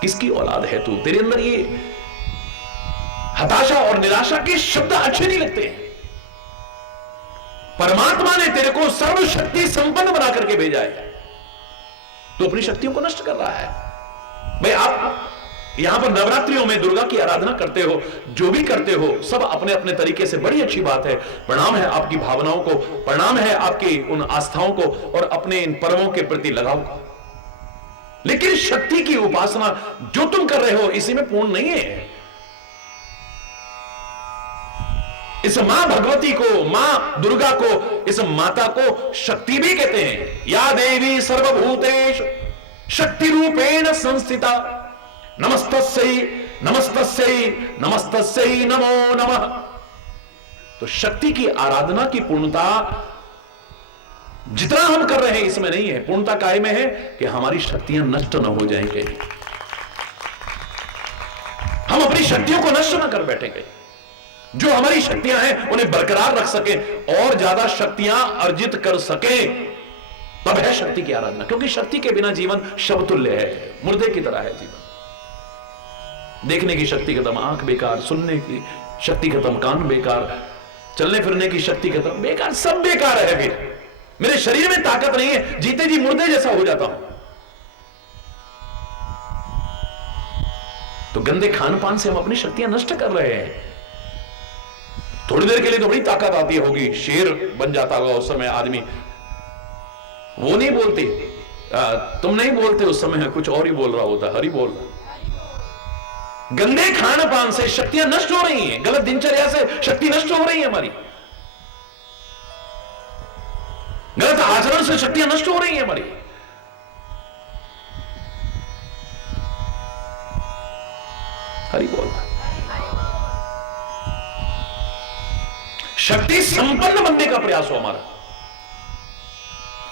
किसकी औलाद है तू? तेरे अंदर ये हताशा और निराशा के शब्द अच्छे नहीं लगते हैं। परमात्मा ने तेरे को सर्वशक्ति संपन्न बना करके भेजा है, तो अपनी शक्तियों को नष्ट कर रहा है। भाई आप यहां पर नवरात्रियों में दुर्गा की आराधना करते हो, जो भी करते हो सब अपने अपने तरीके से बड़ी अच्छी बात है। प्रणाम है आपकी भावनाओं को, प्रणाम है आपकी उन आस्थाओं को और अपने इन पर्वों के प्रति लगाव को। लेकिन शक्ति की उपासना जो तुम कर रहे हो इसी में पूर्ण नहीं है। इस मां भगवती को, मां दुर्गा को, इस माता को शक्ति भी कहते हैं। या देवी सर्वभूतेषु शक्ति रूपेण संस्थिता, नमस्तस्यै नमस्तस्यै नमस्तस्यै नमो नमः। तो शक्ति की आराधना की पूर्णता जितना हम कर रहे हैं इसमें नहीं है। पूर्णता काय में है कि हमारी शक्तियां नष्ट न हो जाएंगे, हम अपनी शक्तियों को नष्ट न कर बैठेंगे। जो हमारी शक्तियां हैं उन्हें बरकरार रख सके और ज्यादा शक्तियां अर्जित कर सके, तब है शक्ति की आराधना। क्योंकि शक्ति के बिना जीवन शवतुल्य है, मुर्दे की तरह है जीवन। देखने की शक्ति खत्म, आंख बेकार, सुनने की शक्ति खत्म, कान बेकार, चलने फिरने की शक्ति खत्म, बेकार, सब बेकार है। फिर मेरे शरीर में ताकत नहीं है, जीते जी मुर्दे जैसा हो जाता हूं। तो गंदे खान पान से हम अपनी शक्तियां नष्ट कर रहे हैं। थोड़ी देर के लिए तो बड़ी ताकत आती होगी, शेर बन जाता होगा उस समय आदमी। वो नहीं बोलती, तुम नहीं बोलते उस समय, कुछ और ही बोल रहा होता। हरि बोल। गंदे खान पान से शक्तियां नष्ट हो रही हैं, गलत दिनचर्या से शक्ति नष्ट हो रही है हमारी, गलत आचरण से शक्तियां नष्ट हो रही है हमारी। हरि बोल। शक्ति संपन्न बनने का प्रयास हो हमारा।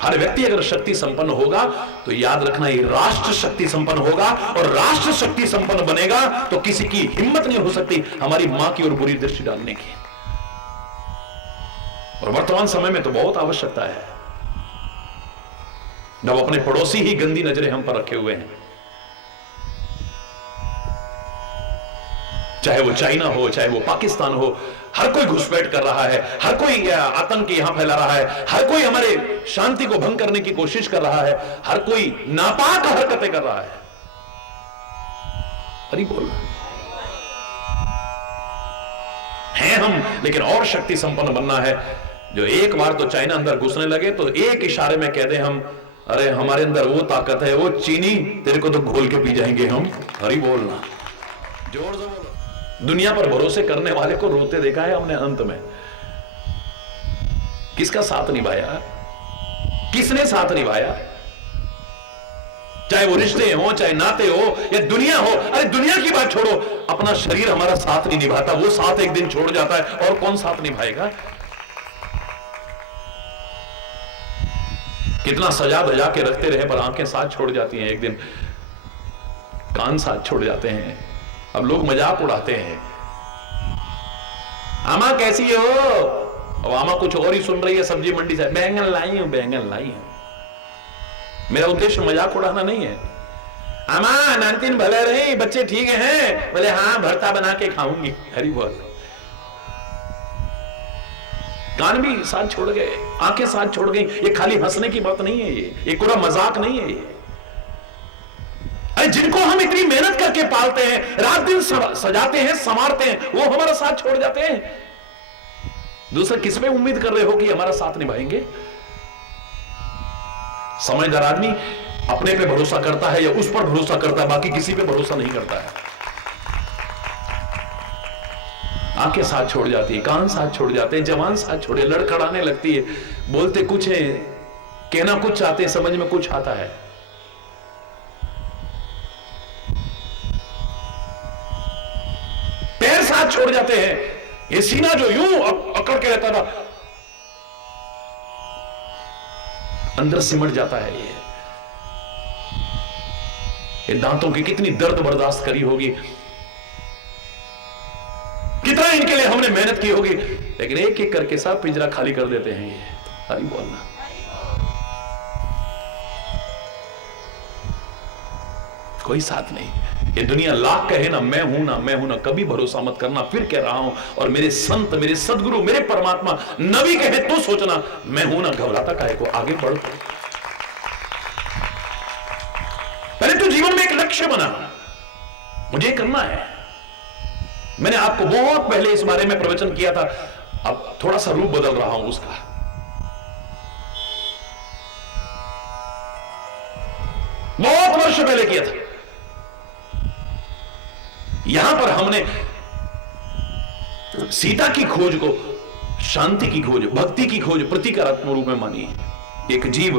हर व्यक्ति अगर शक्ति संपन्न होगा तो याद रखना ये राष्ट्र शक्ति संपन्न होगा, और राष्ट्र शक्ति संपन्न बनेगा तो किसी की हिम्मत नहीं हो सकती हमारी मां की ओर बुरी दृष्टि डालने की। और वर्तमान समय में तो बहुत आवश्यकता है, जब अपने पड़ोसी ही गंदी नजरें हम पर रखे हुए हैं, चाहे वो चाइना हो, चाहे वो पाकिस्तान हो, हर कोई घुसपैठ कर रहा है, हर कोई आतंक यहां फैला रहा है, हर कोई हमारे शांति को भंग करने की कोशिश कर रहा है, हर कोई नापाक हरकतें कर रहा है। हरि बोल। हैं हम, लेकिन और शक्ति संपन्न बनना है। जो एक बार तो चाइना अंदर घुसने लगे तो एक इशारे में कह दें हम, अरे हमारे अंदर वो ताकत है, वो चीनी तेरे को तो घोल के पी जाएंगे हम। हरि बोलना, जोर से बोलो। दुनिया पर भरोसे करने वाले को रोते देखा है हमने अंत में। किसका साथ निभाया, किसने साथ निभाया? चाहे वो रिश्ते हो, चाहे नाते हो, या दुनिया हो। अरे दुनिया की बात छोड़ो, अपना शरीर हमारा साथ नहीं निभाता, वो साथ एक दिन छोड़ जाता है, और कौन साथ निभाएगा? कितना सजा धजा के रखते रहे पर आंखें साथ छोड़ जाती हैं, एक दिन कान साथ छोड़ जाते हैं। अब लोग मजाक उड़ाते हैं, आमा कैसी हो? अब आमा कुछ और ही सुन रही है सब्जी मंडी से, बैंगन लाई हूं, बैंगन लाई हूं। मेरा उद्देश्य मजाक उड़ाना नहीं है। आमा नानतीन भले रही, बच्चे ठीक हैं? बोले हाँ, भरता बना के खाऊंगी। हरी बोल। कान भी साथ छोड़ गए, आंखें साथ छोड़ गई। ये खाली हंसने की बात नहीं है, ये कोई मजाक नहीं है। ये जिनको हम इतनी मेहनत करके पालते हैं, रात दिन सजाते हैं, संवारते हैं, वो हमारा साथ छोड़ जाते हैं। दूसरा किस पे उम्मीद कर रहे हो कि हमारा साथ निभाएंगे? समझदार आदमी अपने पे भरोसा करता है या उस पर भरोसा करता है, बाकी किसी पे भरोसा नहीं करता है। आंखें साथ छोड़ जाती है, कान साथ छोड़ जाते हैं, जवान साथ छोड़े, लड़खड़ाने लगती है, बोलते कुछ है, कहना कुछ चाहते हैं, समझ में कुछ आता है। हाथ छोड़ जाते हैं, ये सीना जो यूं अकड़ के रहता था अंदर सिमट जाता है। ये दांतों की कितनी दर्द बर्दाश्त करी होगी, कितना इनके लिए हमने मेहनत की होगी, लेकिन एक एक करके सब पिंजरा खाली कर देते हैं। ये हरी बोलना, कोई साथ नहीं। ये दुनिया लाख कहे ना मैं हूं ना मैं हूं ना, कभी भरोसा मत करना, फिर कह रहा हूं। और मेरे संत, मेरे सदगुरु, मेरे परमात्मा नबी कहे तो सोचना मैं हूं ना, घबराता काहे को, आगे बढ़। पहले तो जीवन में एक लक्ष्य बना, मुझे करना है। मैंने आपको बहुत पहले इस बारे में प्रवचन किया था, अब थोड़ा सा रूप बदल रहा हूं उसका। बहुत वर्ष पहले किया था। यहां पर हमने सीता की खोज को शांति की खोज, भक्ति की खोज प्रतीकात्मक रूप में मानी है। एक जीव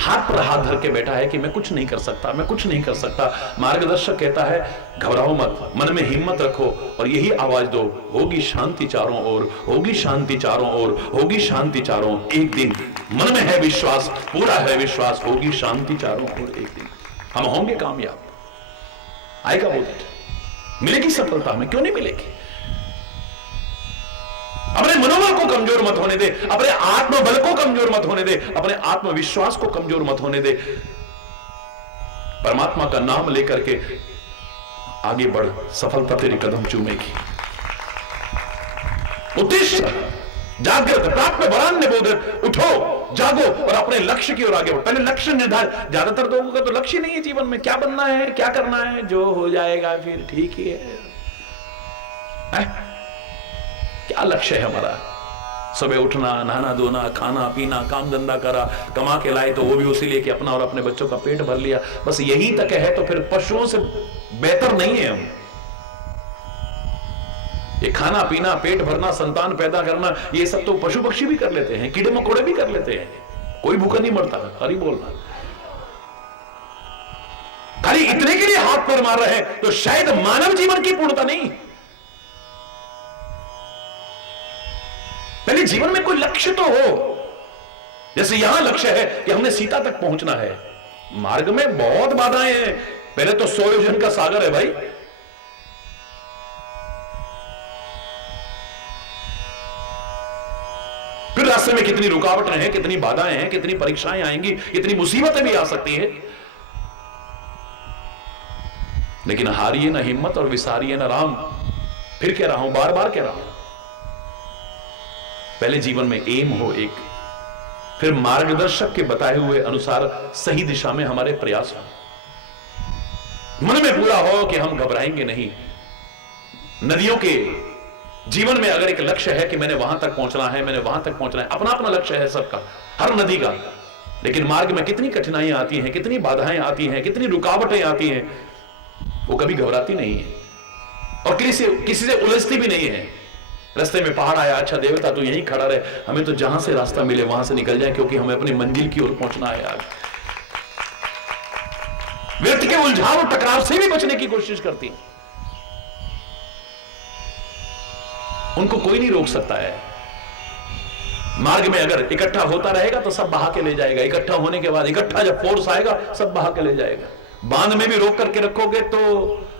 हाथ पर हाथ धर के बैठा है कि मैं कुछ नहीं कर सकता, मैं कुछ नहीं कर सकता। मार्गदर्शक कहता है घबराओ मत, मन में हिम्मत रखो और यही आवाज दो, होगी शांति चारों ओर, होगी शांति चारों ओर, होगी शांति चारों। एक दिन मन में है विश्वास, पूरा है विश्वास, होगी शांति चारों ओर। एक दिन हम होंगे कामयाब, आएगा वो दिन, मिलेगी सफलता, हमें क्यों नहीं मिलेगी। अपने मनोबल को कमजोर मत होने दे, अपने आत्मबल को कमजोर मत होने दे, अपने आत्मविश्वास को कमजोर मत होने दे। परमात्मा का नाम लेकर के आगे बढ़, सफलता तेरे कदम चूमेगी। उत्तिष्ठ जागृत प्राप्त वरान्य बोधत, उठो जागो और अपने लक्ष्य की ओर आगे बढ़ो। पहले लक्ष्य निर्धारित, ज्यादातर लोगों का तो लक्ष्य नहीं है जीवन में, क्या बनना है, क्या करना है, जो हो जाएगा फिर ठीक ही है। क्या लक्ष्य है हमारा? सुबह उठना, नहाना धोना, खाना पीना, काम धंधा करा, कमा के लाए तो वो भी उसी लिए कि अपना और अपने बच्चों का पेट भर लिया, बस यही तक है। तो फिर पशुओं से बेहतर नहीं है हम। ये खाना पीना, पेट भरना, संतान पैदा करना, ये सब तो पशु पक्षी भी कर लेते हैं, कीड़े मकोड़े भी कर लेते हैं, कोई भूखा नहीं मरता। हरी बोलना, खाली इतने के लिए हाथ पैर मार रहे हैं तो शायद मानव जीवन की पूर्णता नहीं। पहले जीवन में कोई लक्ष्य तो हो। जैसे यहां लक्ष्य है कि हमने सीता तक पहुंचना है, मार्ग में बहुत बाधाएं हैं। पहले तो 100 योजन का सागर है भाई, फिर रास्ते में कितनी रुकावटें हैं, कितनी बाधाएं हैं, कितनी परीक्षाएं आएंगी, कितनी मुसीबतें भी आ सकती हैं। लेकिन हारिए ना हिम्मत और विसारिए ना राम। फिर कह रहा हूं, बार बार कह रहा हूं, पहले जीवन में एम हो एक, फिर मार्गदर्शक के बताए हुए अनुसार सही दिशा में हमारे प्रयास हो। मन में पूरा हो कि हम घबराएंगे नहीं। नदियों के जीवन में अगर एक लक्ष्य है कि मैंने वहां तक पहुंचना है, मैंने वहां तक पहुंचना है, अपना अपना लक्ष्य है सबका, हर नदी का। लेकिन मार्ग में कितनी कठिनाइयां आती हैं, कितनी बाधाएं आती हैं, कितनी रुकावटें आती हैं, वो कभी घबराती नहीं है और किसी से उलझती भी नहीं है। रास्ते में पहाड़ आया, अच्छा देवता तू यहीं खड़ा रहे, हमें तो जहां से रास्ता मिले वहां से निकल जाए, क्योंकि हमें अपनी मंजिल की ओर पहुंचना है। यार व्यक्ति के उलझाव और टकराव से भी बचने की कोशिश करती है, उनको कोई नहीं रोक सकता है। मार्ग में अगर इकट्ठा होता रहेगा तो सब बहा के ले जाएगा, इकट्ठा होने के बाद इकट्ठा जब फोर्स आएगा सब बहा के ले जाएगा। बांध में भी रोक करके रखोगे तो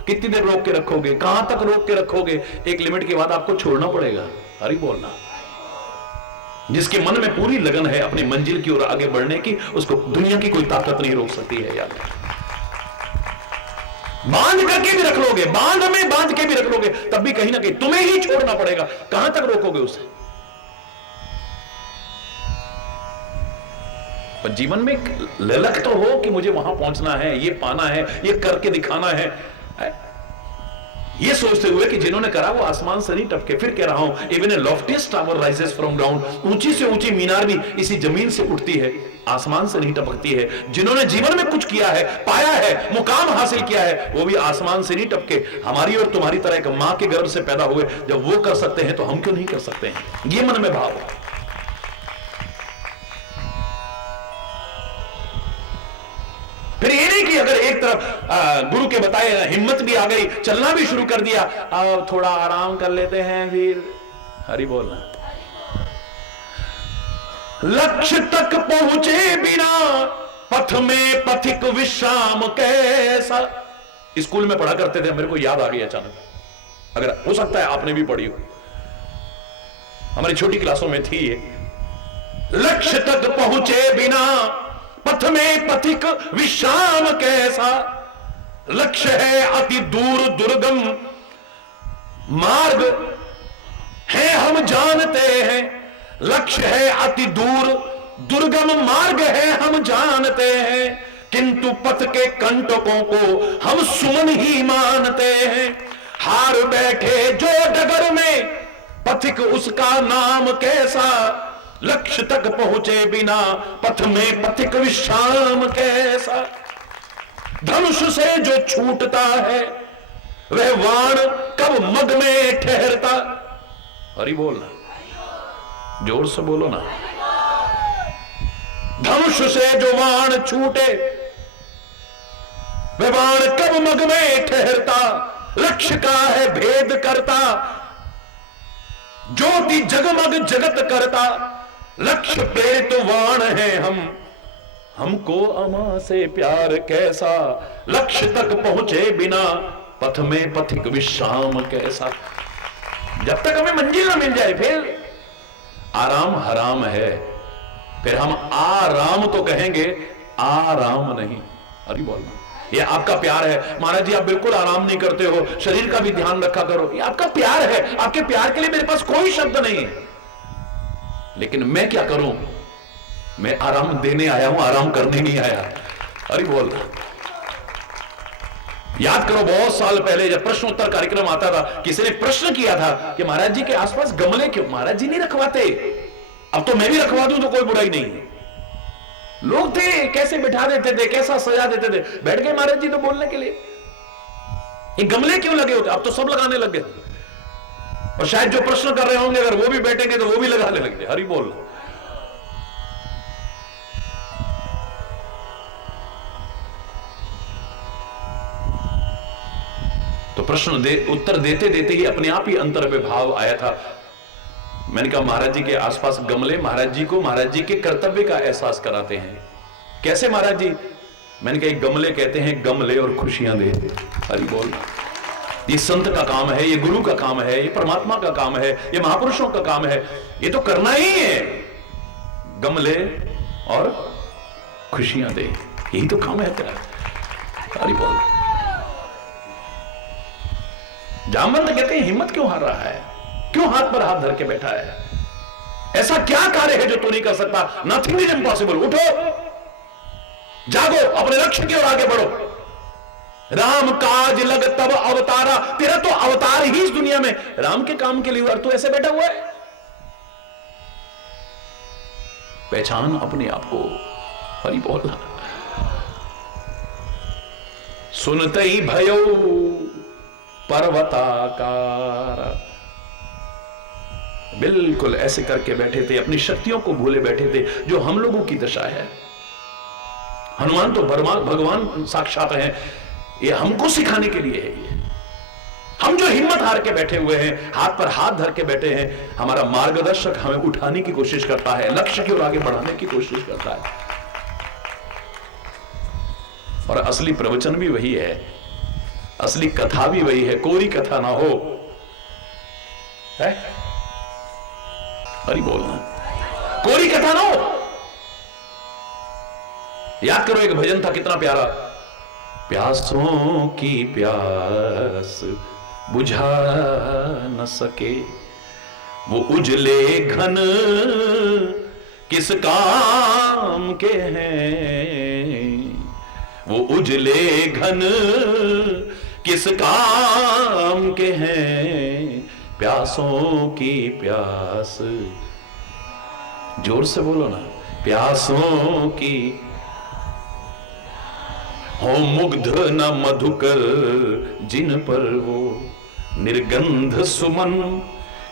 कितनी देर रोक के रखोगे, कहां तक रोक के रखोगे, एक लिमिट के बाद आपको छोड़ना पड़ेगा। हरी बोलना, जिसके मन में पूरी लगन है अपनी मंजिल की ओर आगे बढ़ने की, उसको दुनिया की कोई ताकत नहीं रोक सकती है। यार बांध करके भी रख लोगे, बांध में बांध के भी रख लोगे, तब भी कहीं ना कहीं तुम्हें ही छोड़ना पड़ेगा। कहां तक रोकोगे उसे? पर जीवन में ललक तो हो कि मुझे वहां पहुंचना है, ये पाना है, ये करके दिखाना है, ये सोचते हुए कि जिन्होंने करा वो आसमान से नहीं टपके। फिर कह रहा हूं, even a loftiest tower rises from ground, ऊंची से ऊंची मीनार भी इसी जमीन से उठती है, आसमान से नहीं टपकती है। जिन्होंने जीवन में कुछ किया है, पाया है, मुकाम हासिल किया है, वो भी आसमान से नहीं टपके। हमारी और तुम्हारी तरह एक मां के गर्भ से पैदा हुए, जब वो कर सकते हैं तो हम क्यों नहीं कर सकते हैं? ये मन में भाव है। फिर ये नहीं की अगर एक तरफ गुरु के बताए हिम्मत भी आ गई, चलना भी शुरू कर दिया, अब थोड़ा आराम कर लेते हैं फिर। हरि बोलना। लक्ष्य तक पहुंचे बिना पथ में पथिक विश्राम कैसा। स्कूल में पढ़ा करते थे, मेरे को याद आ गई अचानक, अगर हो सकता है आपने भी पढ़ी हो, हमारी छोटी क्लासों में थी ये। लक्ष्य तक पहुंचे बिना पथ में पथिक विश्राम कैसा, लक्ष्य है अति दूर दुर्गम मार्ग है हम जानते हैं, लक्ष्य है अति दूर दुर्गम मार्ग है हम जानते हैं, किंतु पथ के कंटकों को हम सुमन ही मानते हैं। हार बैठे जो डगर में पथिक उसका नाम कैसा, लक्ष्य तक पहुंचे बिना पथ में पथिक विश्राम कैसा। धनुष से जो छूटता है वह वाण कब मग में ठहरता। हरि बोलना, जोर से बोलो ना। धनुष से जो वाण छूटे वह वाण कब मग में ठहरता, लक्ष्य का है भेद करता, ज्योति जगमग जगत करता, लक्ष्य प्रेरित वाण है हम, हमको अमा से प्यार कैसा, लक्ष्य तक पहुंचे बिना पथ में पथिक विश्राम कैसा। जब तक हमें मंजिल ना मिल जाए फिर आराम हराम है, फिर हम आराम तो कहेंगे, आराम नहीं। अरे बोलना, ये आपका प्यार है। महाराज जी आप बिल्कुल आराम नहीं करते हो, शरीर का भी ध्यान रखा करो, ये आपका प्यार है। आपके प्यार के लिए मेरे पास कोई शब्द नहीं है, लेकिन मैं क्या करूं, मैं आराम देने आया हूं, आराम करने नहीं आया। अरे बोल, याद करो बहुत साल पहले जब प्रश्नोत्तर कार्यक्रम आता था, किसी ने प्रश्न किया था कि महाराज जी के आसपास गमले क्यों महाराज जी नहीं रखवाते। अब तो मैं भी रखवा दूं तो कोई बुराई नहीं है। लोग थे कैसे बिठा देते थे, कैसा सजा देते थे, बैठ गए महाराज जी तो बोलने के लिए। ये गमले क्यों लगे होते, अब तो सब लगाने लग गए, और शायद जो प्रश्न कर रहे होंगे अगर वो भी बैठेंगे तो वो भी लगाने लग गए। हरि बोल। तो प्रश्न उत्तर देते देते ही अपने आप ही अंतर में भाव आया था। मैंने कहा महाराज जी के आसपास गमले महाराज जी को महाराज जी के कर्तव्य का एहसास कराते हैं। कैसे महाराज जी? मैंने कहा गमले कहते हैं गमले और खुशियां दे। हरि बोल। ये संत का काम है, ये गुरु का काम है, ये परमात्मा का काम है, ये महापुरुषों का काम है, ये तो करना ही है। गमले और खुशियां दे, यही तो काम है तेरा। हरि बोल। जामवंत कहते हैं हिम्मत क्यों हार रहा है, क्यों हाथ पर हाथ धर के बैठा है? ऐसा क्या कार्य है जो तू नहीं कर सकता? Nothing is impossible. उठो, जागो, अपने लक्ष्य की ओर आगे बढ़ो। राम काज लग तब अवतारा, तेरा तो अवतार ही इस दुनिया में राम के काम के लिए, और तू ऐसे बैठा हुआ है। पहचान अपने आप को। हरि बोलना। सुनते ही भयो पर्वताकार, बिल्कुल ऐसे करके बैठे थे, अपनी शक्तियों को भूले बैठे थे, जो हम लोगों की दशा है। हनुमान तो भगवान साक्षात हैं, ये हमको सिखाने के लिए है। ये हम जो हिम्मत हार के बैठे हुए हैं, हाथ पर हाथ धर के बैठे हैं, हमारा मार्गदर्शक हमें उठाने की कोशिश करता है, लक्ष्य की ओर आगे बढ़ाने की कोशिश करता है। और असली प्रवचन भी वही है, असली कथा भी वही है, कोरी कथा ना हो। है? हरि बोलना, कोरी कथा ना हो। याद करो एक भजन था कितना प्यारा, प्यासों की प्यास बुझा न सके, वो उजले घन किस काम के हैं, वो उजले घन किस काम के हैं, प्यासों की प्यास। जोर से बोलो ना, प्यासों की हो मुग्ध न मधुकर जिन पर वो निर्गंध सुमन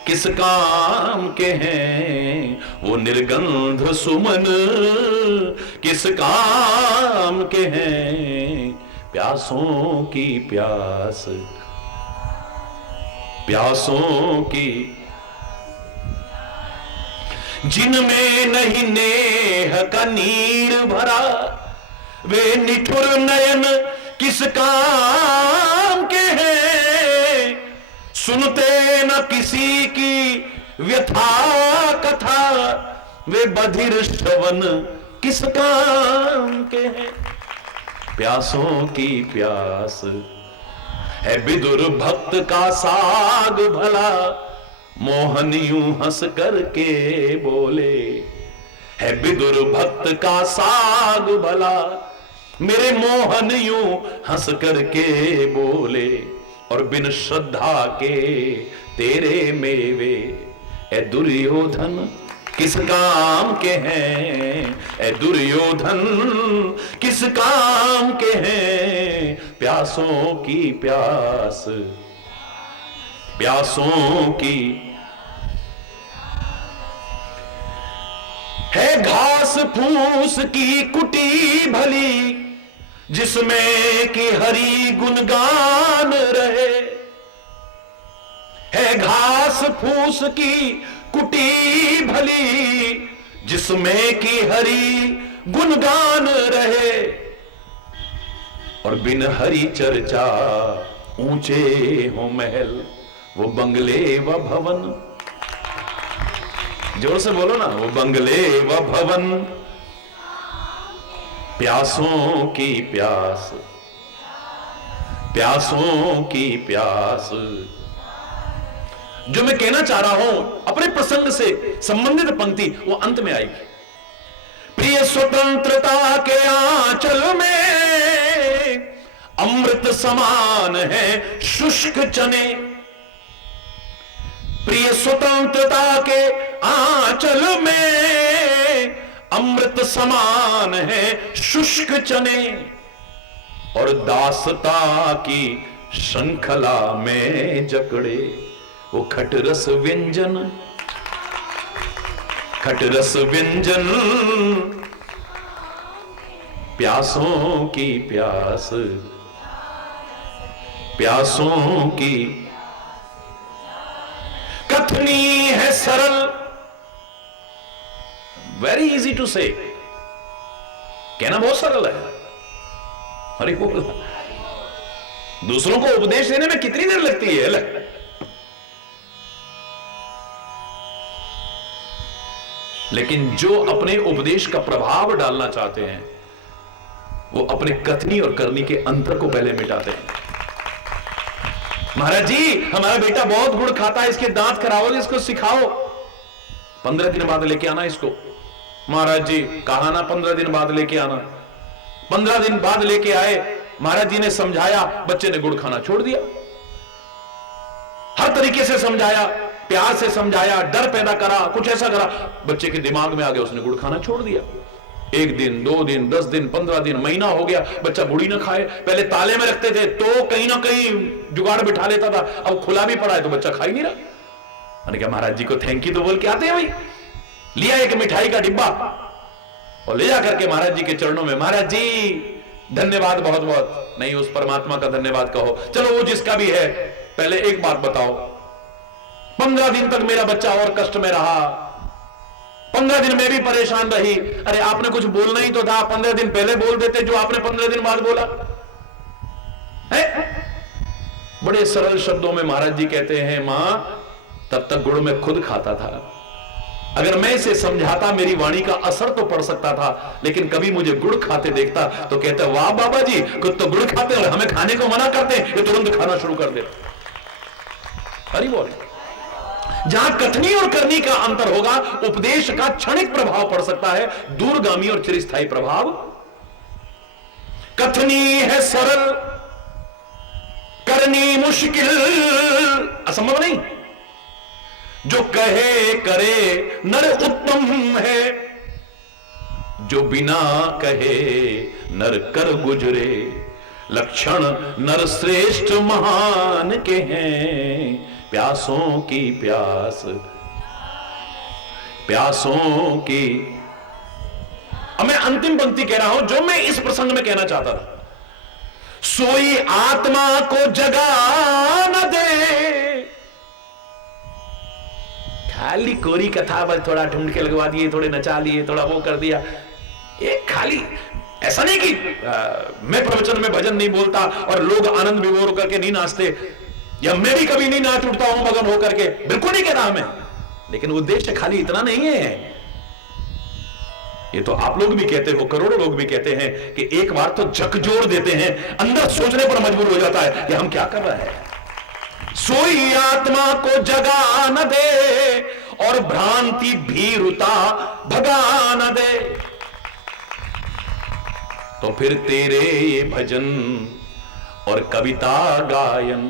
किस काम के हैं, वो निर्गंध सुमन किस काम के हैं, प्यासों की प्यास, प्यासों की, जिनमें नहीं नेह का नीर भरा, वे निठुर नयन किस काम के हैं, सुनते न किसी की व्यथा कथा, वे बधिर श्रवण किस काम के हैं। प्यासों की प्यास है विदुर भक्त का साग भला, मोहन यूं हंस करके बोले, है विदुर भक्त का साग भला, मेरे मोहन यूं हंस करके बोले, और बिन श्रद्धा के तेरे मेवे, ए दुर्योधन किस काम के हैं, ए दुर्योधन किस काम के हैं, प्यासों की प्यास, प्यासों की है घास फूस की कुटी भली, जिसमें कि हरि गुणगान रहे, है घास फूस की कुटी भली, जिसमें कि हरि गुणगान रहे, और बिन हरि चर्चा ऊंचे हो महल, वो बंगले व भवन, जोर से बोलो ना, वो बंगले व भवन, प्यासों की प्यास, प्यासों की प्यास। जो मैं कहना चाह रहा हूं अपने प्रसंग से संबंधित पंक्ति वो अंत में आएगी। प्रिय स्वतंत्रता के आंचल में अमृत समान है शुष्क चने, प्रिय स्वतंत्रता के आंचल में अमृत समान है शुष्क चने, और दासता की श्रृंखला में जकड़े वो खटरस व्यंजन, खटरस व्यंजन, प्यासों की प्यास, प्यासों की कथनी है सरल, वेरी इजी टू से, कहना बहुत सरल है। अरे दूसरों को उपदेश देने में कितनी देर लगती है, लेकिन जो अपने उपदेश का प्रभाव डालना चाहते हैं वो अपने कथनी और करनी के अंतर को पहले मिटाते हैं। महाराज जी हमारा बेटा बहुत गुड़ खाता है, इसके दांत खराब हो गए, इसको सिखाओ, 15 दिन बाद लेके आना इसको। महाराज जी कहा ना 15 दिन बाद लेके आना, 15 दिन बाद लेके आए, महाराज जी ने समझाया, बच्चे ने गुड़ खाना छोड़ दिया, हर तरीके से समझाया, प्यार से समझाया, डर पैदा करा, कुछ ऐसा करा, बच्चे के दिमाग में आ गया, उसने गुड़ खाना छोड़ दिया। 1 दिन 2 दिन 10 दिन 15 दिन महीना हो गया, बच्चा गुड़ी ना खाए। पहले ताले में रखते थे तो कहीं ना कहीं जुगाड़ बिठा लेता था, अब खुला भी पड़ा है तो बच्चा खा ही नहीं रहा। मैंने कहा महाराज जी को थैंक यू तो बोल के आते हैं भाई। लिया एक मिठाई का डिब्बा और ले जा करके महाराज जी के चरणों में, महाराज जी धन्यवाद बहुत बहुत, नहीं उस परमात्मा का धन्यवाद कहो, चलो वो जिसका भी है, पहले एक बात बताओ, 15 दिन तक मेरा बच्चा और कष्ट में रहा, 15 दिन में भी परेशान रही, अरे आपने कुछ बोलना ही तो था, 15 दिन पहले बोल देते जो आपने 15 दिन बाद बोला है। बड़े सरल शब्दों में महाराज जी कहते हैं, मां तब तक गुड़ में खुद खाता था, अगर मैं इसे समझाता मेरी वाणी का असर तो पड़ सकता था, लेकिन कभी मुझे गुड़ खाते देखता तो कहता वाह बाबा जी खुद तो गुड़ खाते और हमें खाने को मना करते, ये तुरंत खाना शुरू कर दे। हरि बोल। जहां कथनी और करनी का अंतर होगा, उपदेश का क्षणिक प्रभाव पड़ सकता है, दूरगामी और चिरस्थायी प्रभाव। कथनी है सरल, करनी मुश्किल, असंभव नहीं। जो कहे करे नर उत्तम है, जो बिना कहे नर कर गुजरे, लक्षण नर श्रेष्ठ महान के हैं, प्यासों की प्यास, प्यासों की। अब मैं अंतिम पंक्ति कह रहा हूं जो मैं इस प्रसंग में कहना चाहता था। सोई आत्मा को जगा न दे। खाली कोरी कथा, बस थोड़ा ढूंढ के लगवा दिए, थोड़े नचा लिए, थोड़ा वो कर दिया, ये खाली। ऐसा नहीं कि मैं प्रवचन में भजन नहीं बोलता और लोग आनंद विभोर करके नहीं नाचते, या मैं भी कभी नहीं नाच उठता हूं मगन होकर के, बिल्कुल नहीं कह रहा मैं। लेकिन उद्देश्य खाली इतना नहीं है। ये तो आप लोग भी कहते हो, करोड़ों लोग भी कहते हैं कि एक बार तो झकझोर देते हैं, अंदर सोचने पर मजबूर हो जाता है कि हम क्या कर रहे हैं। सोई आत्मा को जगा न दे और भ्रांति भीरुता भगा न दे। तो फिर तेरे ये भजन और कविता गायन,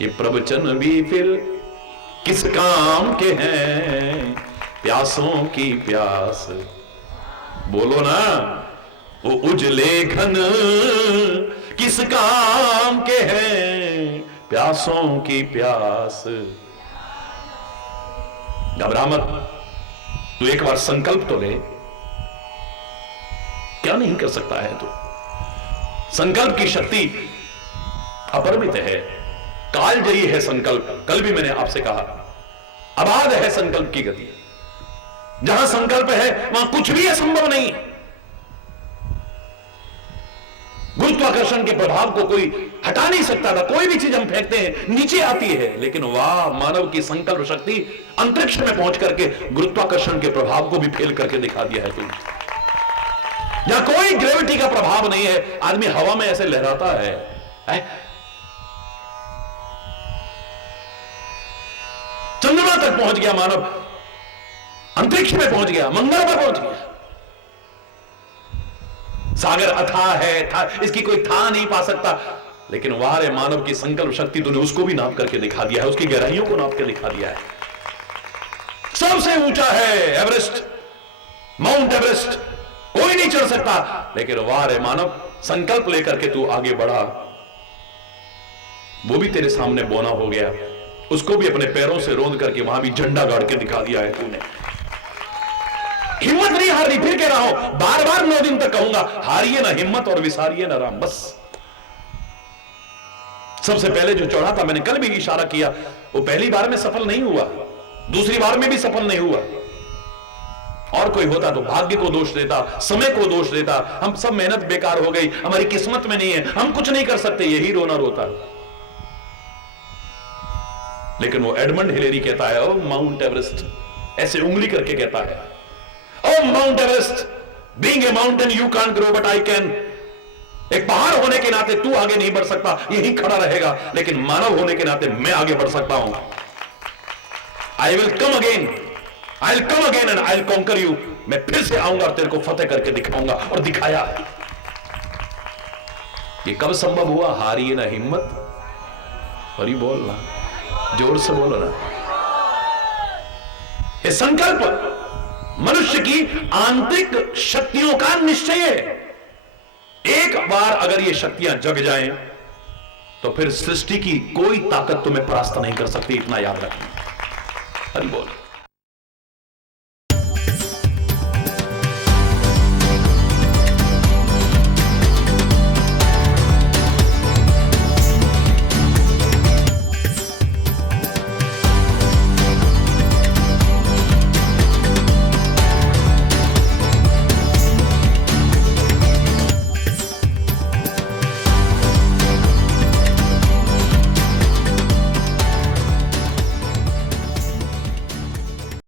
ये प्रवचन भी फिर किस काम के हैं। प्यासों की प्यास, बोलो ना, वो उजले घन किस काम के हैं। प्यासों की प्यास। घबरा मत, तू एक बार संकल्प तो ले। क्या नहीं कर सकता है तू? संकल्प की शक्ति अपरिमित है, कालजयी है संकल्प। कल भी मैंने आपसे कहा, अबाध है संकल्प की गति। जहां संकल्प है वहां कुछ भी असंभव नहीं। गुरुत्वाकर्षण के प्रभाव को कोई हटा नहीं सकता था। कोई भी चीज हम फेंकते हैं नीचे आती है, लेकिन वाह, मानव की संकल्प शक्ति अंतरिक्ष में पहुंच करके गुरुत्वाकर्षण के प्रभाव को भी फेल करके दिखा दिया है तुमने। जहां कोई ग्रेविटी का प्रभाव नहीं है, आदमी हवा में ऐसे लहराता है। चंद्रमा तक पहुंच गया मानव, अंतरिक्ष में पहुंच गया, मंगल पर पहुंच गया। सागर अथाह है, इसकी कोई था नहीं पा सकता, लेकिन वाह रे मानव की संकल्प शक्ति, तूने उसको भी नाप करके दिखा दिया है, उसकी गहराइयों को नाप के दिखा दिया है। सबसे ऊंचा है एवरेस्ट, माउंट एवरेस्ट, कोई नहीं चढ़ सकता, लेकिन वाह रे मानव, संकल्प लेकर के तू आगे बढ़ा, वो भी तेरे सामने बोना हो गया, उसको भी अपने पैरों से रोंद करके वहां भी झंडा गाड़ के दिखा दिया है तूने। हिम्मत नहीं हारनी, फिर कह रहा हूं, बार बार 9 दिन तक कहूंगा, हारिए ना हिम्मत और विसारिए ना राम। बस सबसे पहले जो चढ़ा था, मैंने कल भी इशारा किया, वो पहली बार में सफल नहीं हुआ, दूसरी बार में भी सफल नहीं हुआ। और कोई होता तो भाग्य को दोष देता, समय को दोष देता, हम सब मेहनत बेकार हो गई, हमारी किस्मत में नहीं है, हम कुछ नहीं कर सकते, यही रोना रोता। लेकिन वो एडमंड हिलेरी कहता है, ओ माउंट एवरेस्ट, ऐसे उंगली करके कहता है, O mount Everest, being a mountain you can't grow but I can. एक पहाड़ होने के नाते तू आगे नहीं बढ़ सकता, यहीं खड़ा रहेगा, लेकिन मानव होने के नाते मैं आगे बढ़ सकता हूं। I will come again, I will come again and I will conquer you. मैं फिर से आऊंगा और तेरे को फतेह करके दिखाऊंगा, और दिखाया। ये कब संभव हुआ? हारिए ना हिम्मत, और ये बोलना, जोर से बोलो ना। ये संकल्प मनुष्य की आंतरिक शक्तियों का निश्चय है। एक बार अगर ये शक्तियां जग जाएं, तो फिर सृष्टि की कोई ताकत तुम्हें परास्त नहीं कर सकती, इतना याद रखना। हरि बोल।